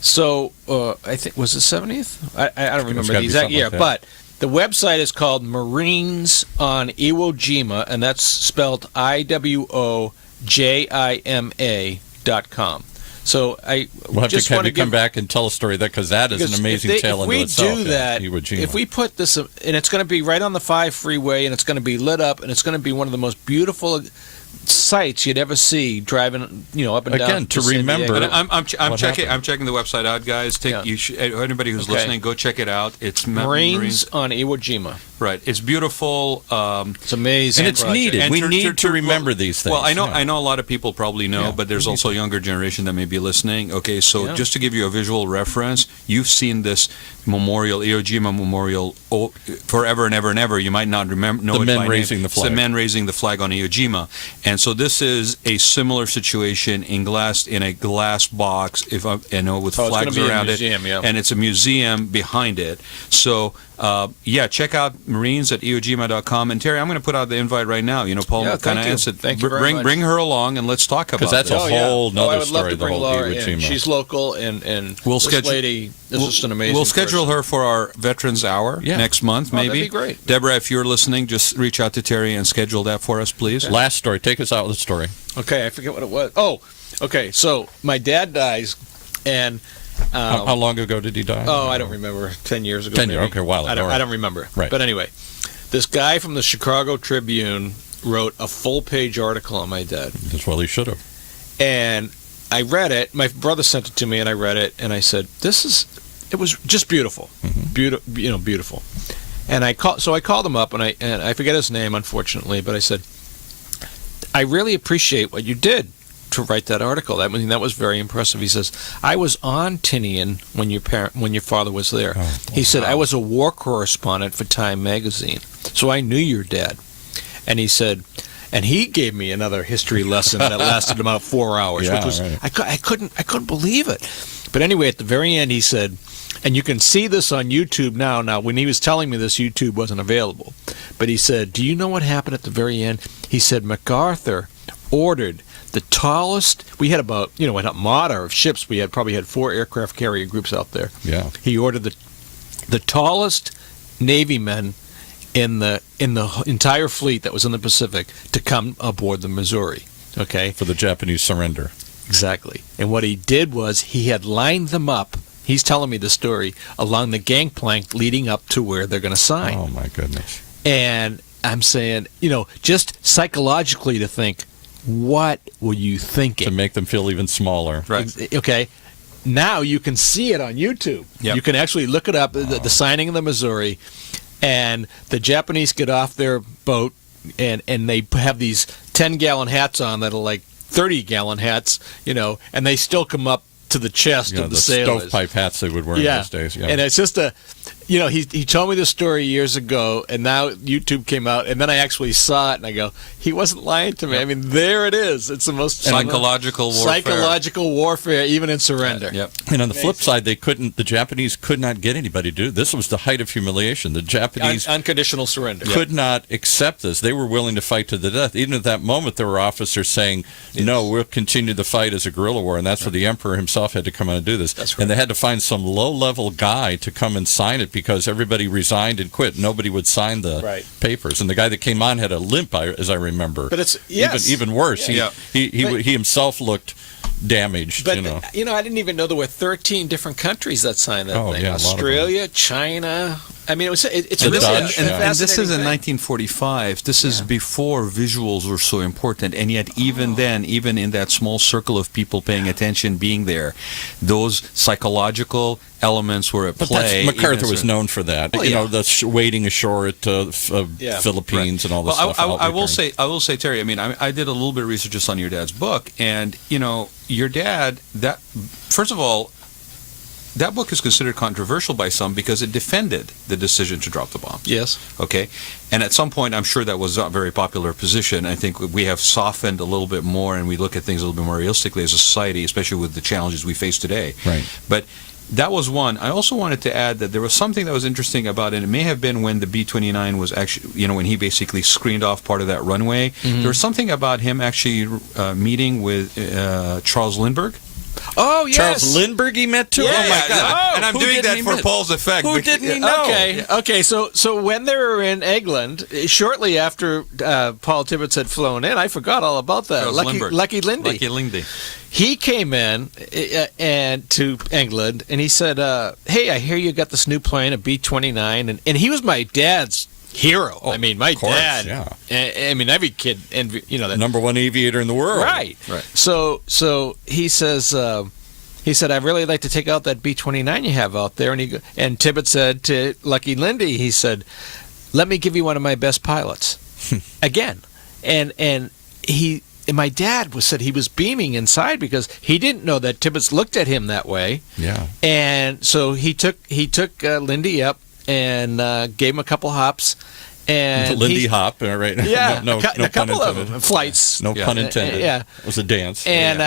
So I think, was it 70th? I don't remember the exact year, but the website is called Marines on Iwo Jima, and that's spelled IWOJIMA.com. So we'll have to have you come back and tell a story that because that is an amazing tale into itself. If we do that, if we put this, and it's going to be right on the 5 freeway, and it's going to be lit up, and it's going to be one of the most beautiful sights you'd ever see driving, up and down. Again, to San remember. Diego. I'm checking. happened? I'm checking the website out, guys. Anybody who's listening, go check it out. It's Marines on Iwo Jima. Right. It's beautiful. It's amazing, and it's project. needed. We need to remember these things. Well, I know a lot of people probably know, but there's also a younger generation that may be listening. Okay, so just to give you a visual reference, you've seen this memorial, Iwo Jima Memorial, forever and ever and ever. You might not know the it men by raising name. the flag. It's the men raising the flag on Iwo Jima, and so this is a similar situation in a glass box, with flags around museum, it, and it's a museum behind it. So. Check out Marines at iwojima.com. And Terry, I'm going to put out the invite right now. Paul kind of answered. Thank you very much. Bring her along and let's talk about because that's this. a whole nother I would love story. to The bring whole Laura Iwo in. Jima. She's local, and this lady is just an amazing. We'll schedule her for our Veterans Hour next month, maybe. That'd be great. Deborah, if you're listening, just reach out to Terry and schedule that for us, please. Last story. Take us out with a story. Okay, I forget what it was. Oh, okay. So my dad dies, and. How long ago did he die? Oh, I don't remember. 10 years ago. 10 years. Okay, a while ago. I don't remember. Right. But anyway, this guy from the Chicago Tribune wrote a full-page article on my dad. That's well he should have. And I read it. My brother sent it to me, and I read it, and I said, it was just beautiful. Mm-hmm. Beautiful. And I called him up, and I forget his name, unfortunately, but I said, I really appreciate what you did to write that article. That was very impressive. He says, I was on Tinian when your father was there. He said, I was a war correspondent for Time magazine, so I knew your dad. And he said, and he gave me another history lesson that lasted about 4 hours, which was right. I couldn't believe it. But anyway, at the very end, he said, and you can see this on YouTube now. Now, when he was telling me this, YouTube wasn't available. But he said, do you know what happened at the very end? He said, MacArthur ordered the tallest, we had about, in a armada of ships, we probably had 4 aircraft carrier groups out there. Yeah. He ordered the tallest Navy men in the entire fleet that was in the Pacific to come aboard the Missouri. Okay? For the Japanese surrender. Exactly. And what he did was he had lined them up, he's telling me the story, along the gangplank leading up to where they're going to sign. Oh, my goodness. And I'm saying, just psychologically to think, what were you thinking? To make them feel even smaller. Right. Okay. Now you can see it on YouTube. Yep. You can actually look it up, the signing of the Missouri, and the Japanese get off their boat, and they have these 10-gallon hats on that are like 30-gallon hats, and they still come up to the chest of the sailors. Stovepipe hats they would wear in those days. Yeah. And it's just he told me this story years ago, and now YouTube came out, and then I actually saw it, and I go, he wasn't lying to me. I mean, there it is. It's the most psychological warfare, even in surrender. Yep. And on the flip side, the Japanese could not get anybody to do it. This was the height of humiliation. The Japanese unconditional surrender could not accept this. They were willing to fight to the death. Even at that moment, there were officers saying, no, we'll continue the fight as a guerrilla war, and that's where the emperor himself had to come in and do this. That's right. And they had to find some low-level guy to come and sign it because everybody resigned and quit. Nobody would sign the papers. And the guy that came on had a limp, as I remember. But it's even worse. Yeah. He himself looked damaged. But I didn't even know there were 13 different countries that signed that thing. Yeah, Australia, China. I mean, it's the really Dutch, and this is in thing. 1945. This is before visuals were so important, and yet even then, even in that small circle of people paying attention, being there, those psychological elements were at play. MacArthur was known for that. The waiting ashore at Philippines and all this stuff. I will say, Terry. I mean, I did a little bit of research just on your dad's book, and your dad. That first of all. That book is considered controversial by some because it defended the decision to drop the bomb. Yes. Okay. And at some point, I'm sure that was not a very popular position. I think we have softened a little bit more, and we look at things a little bit more realistically as a society, especially with the challenges we face today. Right. But that was one. I also wanted to add that there was something that was interesting about it. It may have been when the B-29 was actually, when he basically screened off part of that runway. Mm-hmm. There was something about him actually meeting with Charles Lindbergh. Oh, yes. Charles Lindbergh he met too? Yeah, oh, my God. Oh, and I'm doing that for Paul's effect. Who didn't he know? Okay. So when they were in England, shortly after Paul Tibbets had flown in, I forgot all about that. Lucky Lindy. He came in and to England, and he said, hey, I hear you got this new plane, a B-29. And he was my dad's hero. I mean, my course, dad. yeah. I mean, every kid, and that Number one aviator in the world. Right. So he says, he said, I'd really like to take out that B-29 you have out there. And Tibbet said to Lucky Lindy, he said, let me give you one of my best pilots. Again. And my dad said he was beaming inside because he didn't know that Tibbetts looked at him that way. Yeah. And so he took Lindy up and gave him a couple hops. And Lindy hop, right? Yeah, no a pun couple intended. of flights. No pun intended. Yeah, it was a dance. And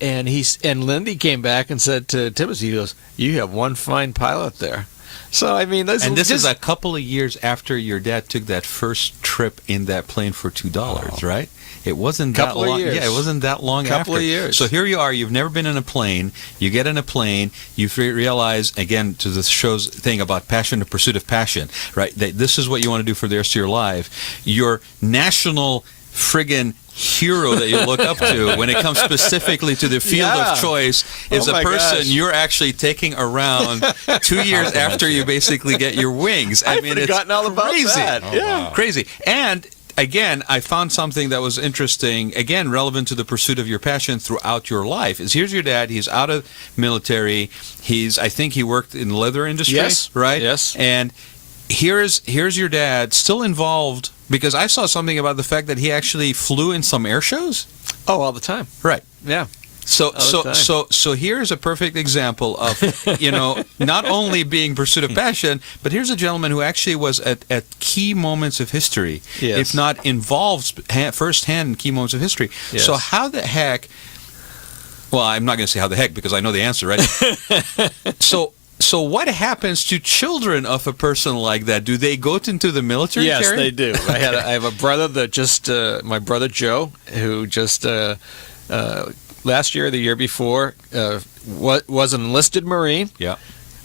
and Lindy came back and said to Tibbetts, he goes, "You have one fine pilot there." So I mean, this is a couple of years after your dad took that first trip in that plane for $2, right? It wasn't that long. Years. Yeah, it wasn't that long after. Couple of years. So here you are. You've never been in a plane. You get in a plane. You realize, again, to the show's thing about passion, the pursuit of passion, right? That this is what you want to do for the rest of your life. Your national friggin' hero that you look up to when it comes specifically to the field of choice is a person you're actually taking around 2 years after you basically get your wings. I mean, it's forgotten all about crazy. that. Wow. Crazy. And again, I found something that was interesting, again, relevant to the pursuit of your passion throughout your life. Here's your dad. He's out of military. I think he worked in the leather industry, yes. right? Yes. And here's your dad still involved, because I saw something about the fact that he actually flew in some air shows. Oh, all the time. Right. Yeah. So here's a perfect example of, not only being pursuit of passion, but here's a gentleman who actually was at key moments of history, if not involved firsthand in key moments of history. Yes. So how the heck, well, I'm not going to say how the heck because I know the answer, right? So what happens to children of a person like that? Do they go into the military? Yes, Terry? they do. I have a brother that just, my brother Joe, who just last year, or the year before, was an enlisted Marine. Yeah.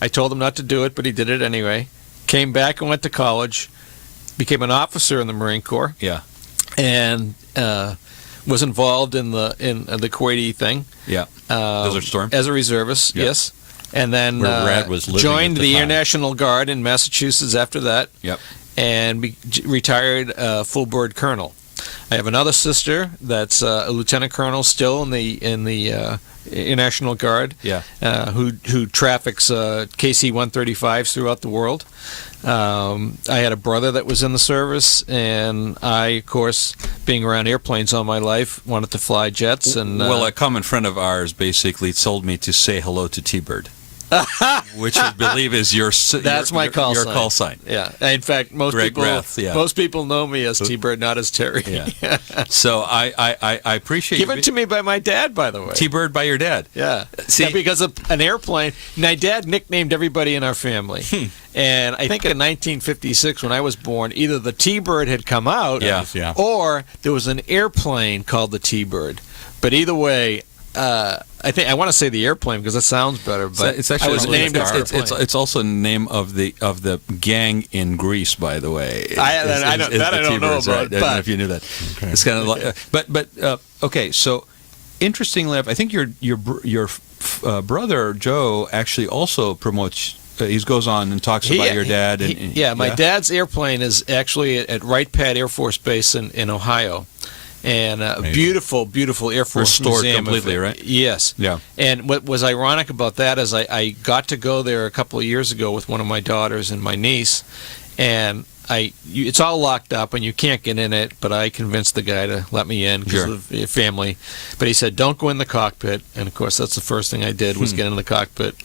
I told him not to do it, but he did it anyway. Came back and went to college, became an officer in the Marine Corps. Yeah. And was involved in the Kuwaiti thing. Yeah. Desert Storm. As a reservist. Yeah. Yes. And then Where Rad was living joined at the the Air time. National Guard in Massachusetts after that. Yep. And retired full bird colonel. I have another sister that's a lieutenant colonel still in the Air National Guard. Yeah. Who traffics KC-135s throughout the world. I had a brother that was in the service, and I, of course, being around airplanes all my life, wanted to fly jets. And well, a common friend of ours basically told me to say hello to T-Bird. Which I believe is that's my call sign. Your call sign. Yeah. In fact, most Greg people Rath, yeah. most people know me as T-Bird, not as Terry. Yeah. So I appreciate Given to me by my dad, by the way. T-Bird by your dad. Yeah. See, yeah, because of an airplane. My dad nicknamed everybody in our family. And I think in 1956, when I was born, either the T-Bird had come out, Yeah. or there was an airplane called the T-Bird. But either way, I want to say the airplane because it sounds better. But it's actually I was named after the airplane. it's also the name of the gang in Greece, by the way. I don't know about. Right? I don't know if you knew that. Okay. It's kind of like, but okay. So interestingly, I think your brother Joe actually also promotes. He goes on and talks about your dad. My dad's airplane is actually at Wright Pat Air Force Base in Ohio. And a beautiful, beautiful Air Force restored museum. Completely, right? Yes. Yeah. And what was ironic about that is I got to go there a couple of years ago with one of my daughters and my niece, and it's all locked up and you can't get in it, but I convinced the guy to let me in because of your family. But he said, don't go in the cockpit. And, of course, that's the first thing I did was get in the cockpit.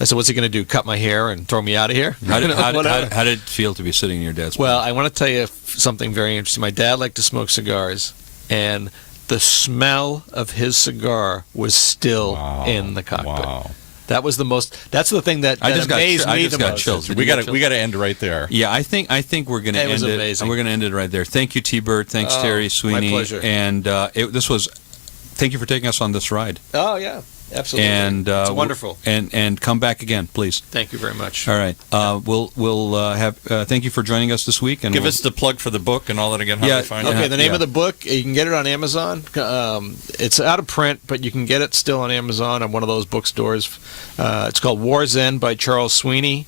I said, what's he going to do, cut my hair and throw me out of here? How did it feel to be sitting in your dad's Well, I want to tell you something very interesting. My dad liked to smoke cigars. And the smell of his cigar was still in the cockpit. Wow. That was that's the thing that amazed me the most. I just got chills. We got to end right there. Yeah, I think we're going to end it. Amazing. We're going to end it right there. Thank you, T-Bird. Thanks, Terry Sweeney. My pleasure. And thank you for taking us on this ride. Oh yeah, absolutely. And it's wonderful. And come back again, please. Thank you very much. All right. We'll have. Thank you for joining us this week. And give us the plug for the book and all that again. How do we find it? Okay. The name of the book, you can get it on Amazon. It's out of print, but you can get it still on Amazon at one of those bookstores. It's called War's End by Charles Sweeney.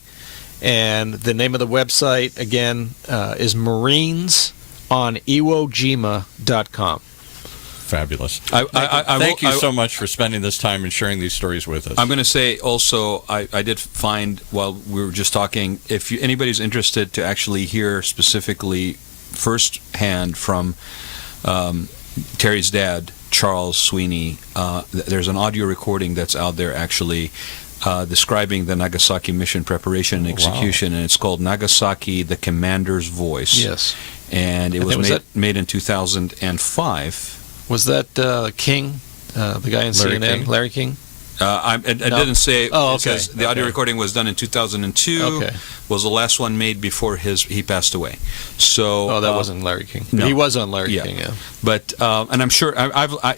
And the name of the website, again, is marinesoниwojima.com. Fabulous. Thank you so much for spending this time and sharing these stories with us. I'm going to say also, I did find while we were just talking, if anybody's interested to actually hear specifically firsthand from Terry's dad, Charles Sweeney, there's an audio recording that's out there actually describing the Nagasaki mission preparation and execution, and it's called Nagasaki, the Commander's Voice. Yes. And it was made in 2005. Was that King, the guy in Larry CNN, King? Larry King? I didn't say because the audio Okay. recording was done in 2002. Okay. Was the last one made before he passed away. So that wasn't Larry King. no. He was on Larry King, yeah. But and I'm sure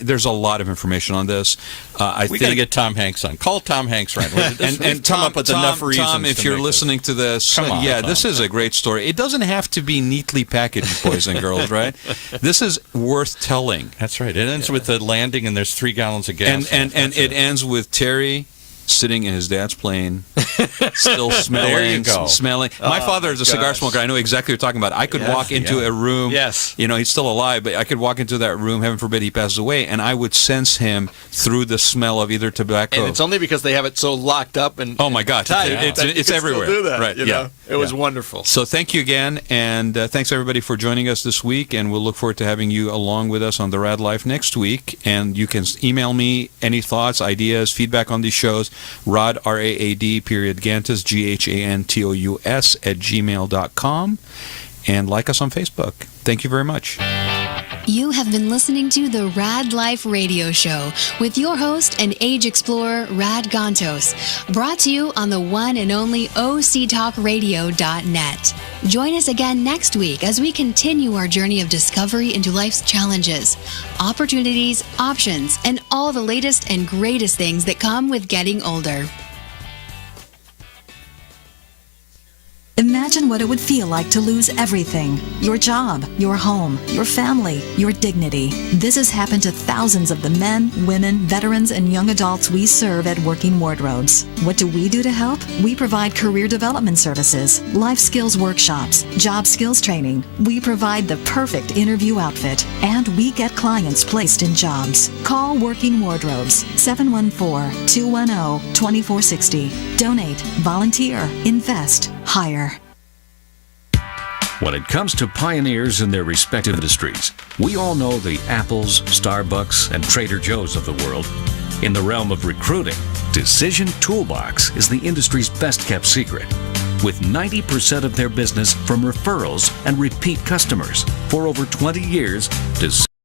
there's a lot of information on this. We got to get Tom Hanks on. Call Tom Hanks right away. And come up with enough reasons. Tom, if to you're make listening to this, Come on, Tom. this is a great story. It doesn't have to be neatly packaged, boys and girls, right? This is worth telling. That's right. It ends with the landing, and there's 3 gallons of gas. And it ends with Terry sitting in his dad's plane, still smelling. There you go. Smelling. My father is a cigar gosh. smoker. I know exactly what you're talking about. I could walk into a room. Yes. You know, he's still alive, but I could walk into that room, heaven forbid he passes away, and I would sense him through the smell of either tobacco. And it's only because they have it so locked up and Oh my God! tight It's that you can everywhere. Still do that, Right? you Yeah. know? It was wonderful. So thank you again, and thanks everybody for joining us this week, and we'll look forward to having you along with us on the Rad Life next week. And you can email me any thoughts, ideas, feedback on these shows, Rad, RAAD, Gantos, GHANTOUS @gmail.com, and like us on Facebook. Thank you very much. You have been listening to the Rad Life Radio Show with your host and age explorer, Rad Gantos, brought to you on the one and only OCTalkRadio.net. Join us again next week as we continue our journey of discovery into life's challenges, opportunities, options, and all the latest and greatest things that come with getting older. Imagine what it would feel like to lose everything. Your job, your home, your family, your dignity. This has happened to thousands of the men, women, veterans, and young adults we serve at Working Wardrobes. What do we do to help? We provide career development services, life skills workshops, job skills training. We provide the perfect interview outfit, and we get clients placed in jobs. Call Working Wardrobes, 714-210-2460. Donate, volunteer, invest, hire. When it comes to pioneers in their respective industries, we all know the Apples, Starbucks, and Trader Joe's of the world. In the realm of recruiting, Decision Toolbox is the industry's best-kept secret. With 90% of their business from referrals and repeat customers. For over 20 years, Decision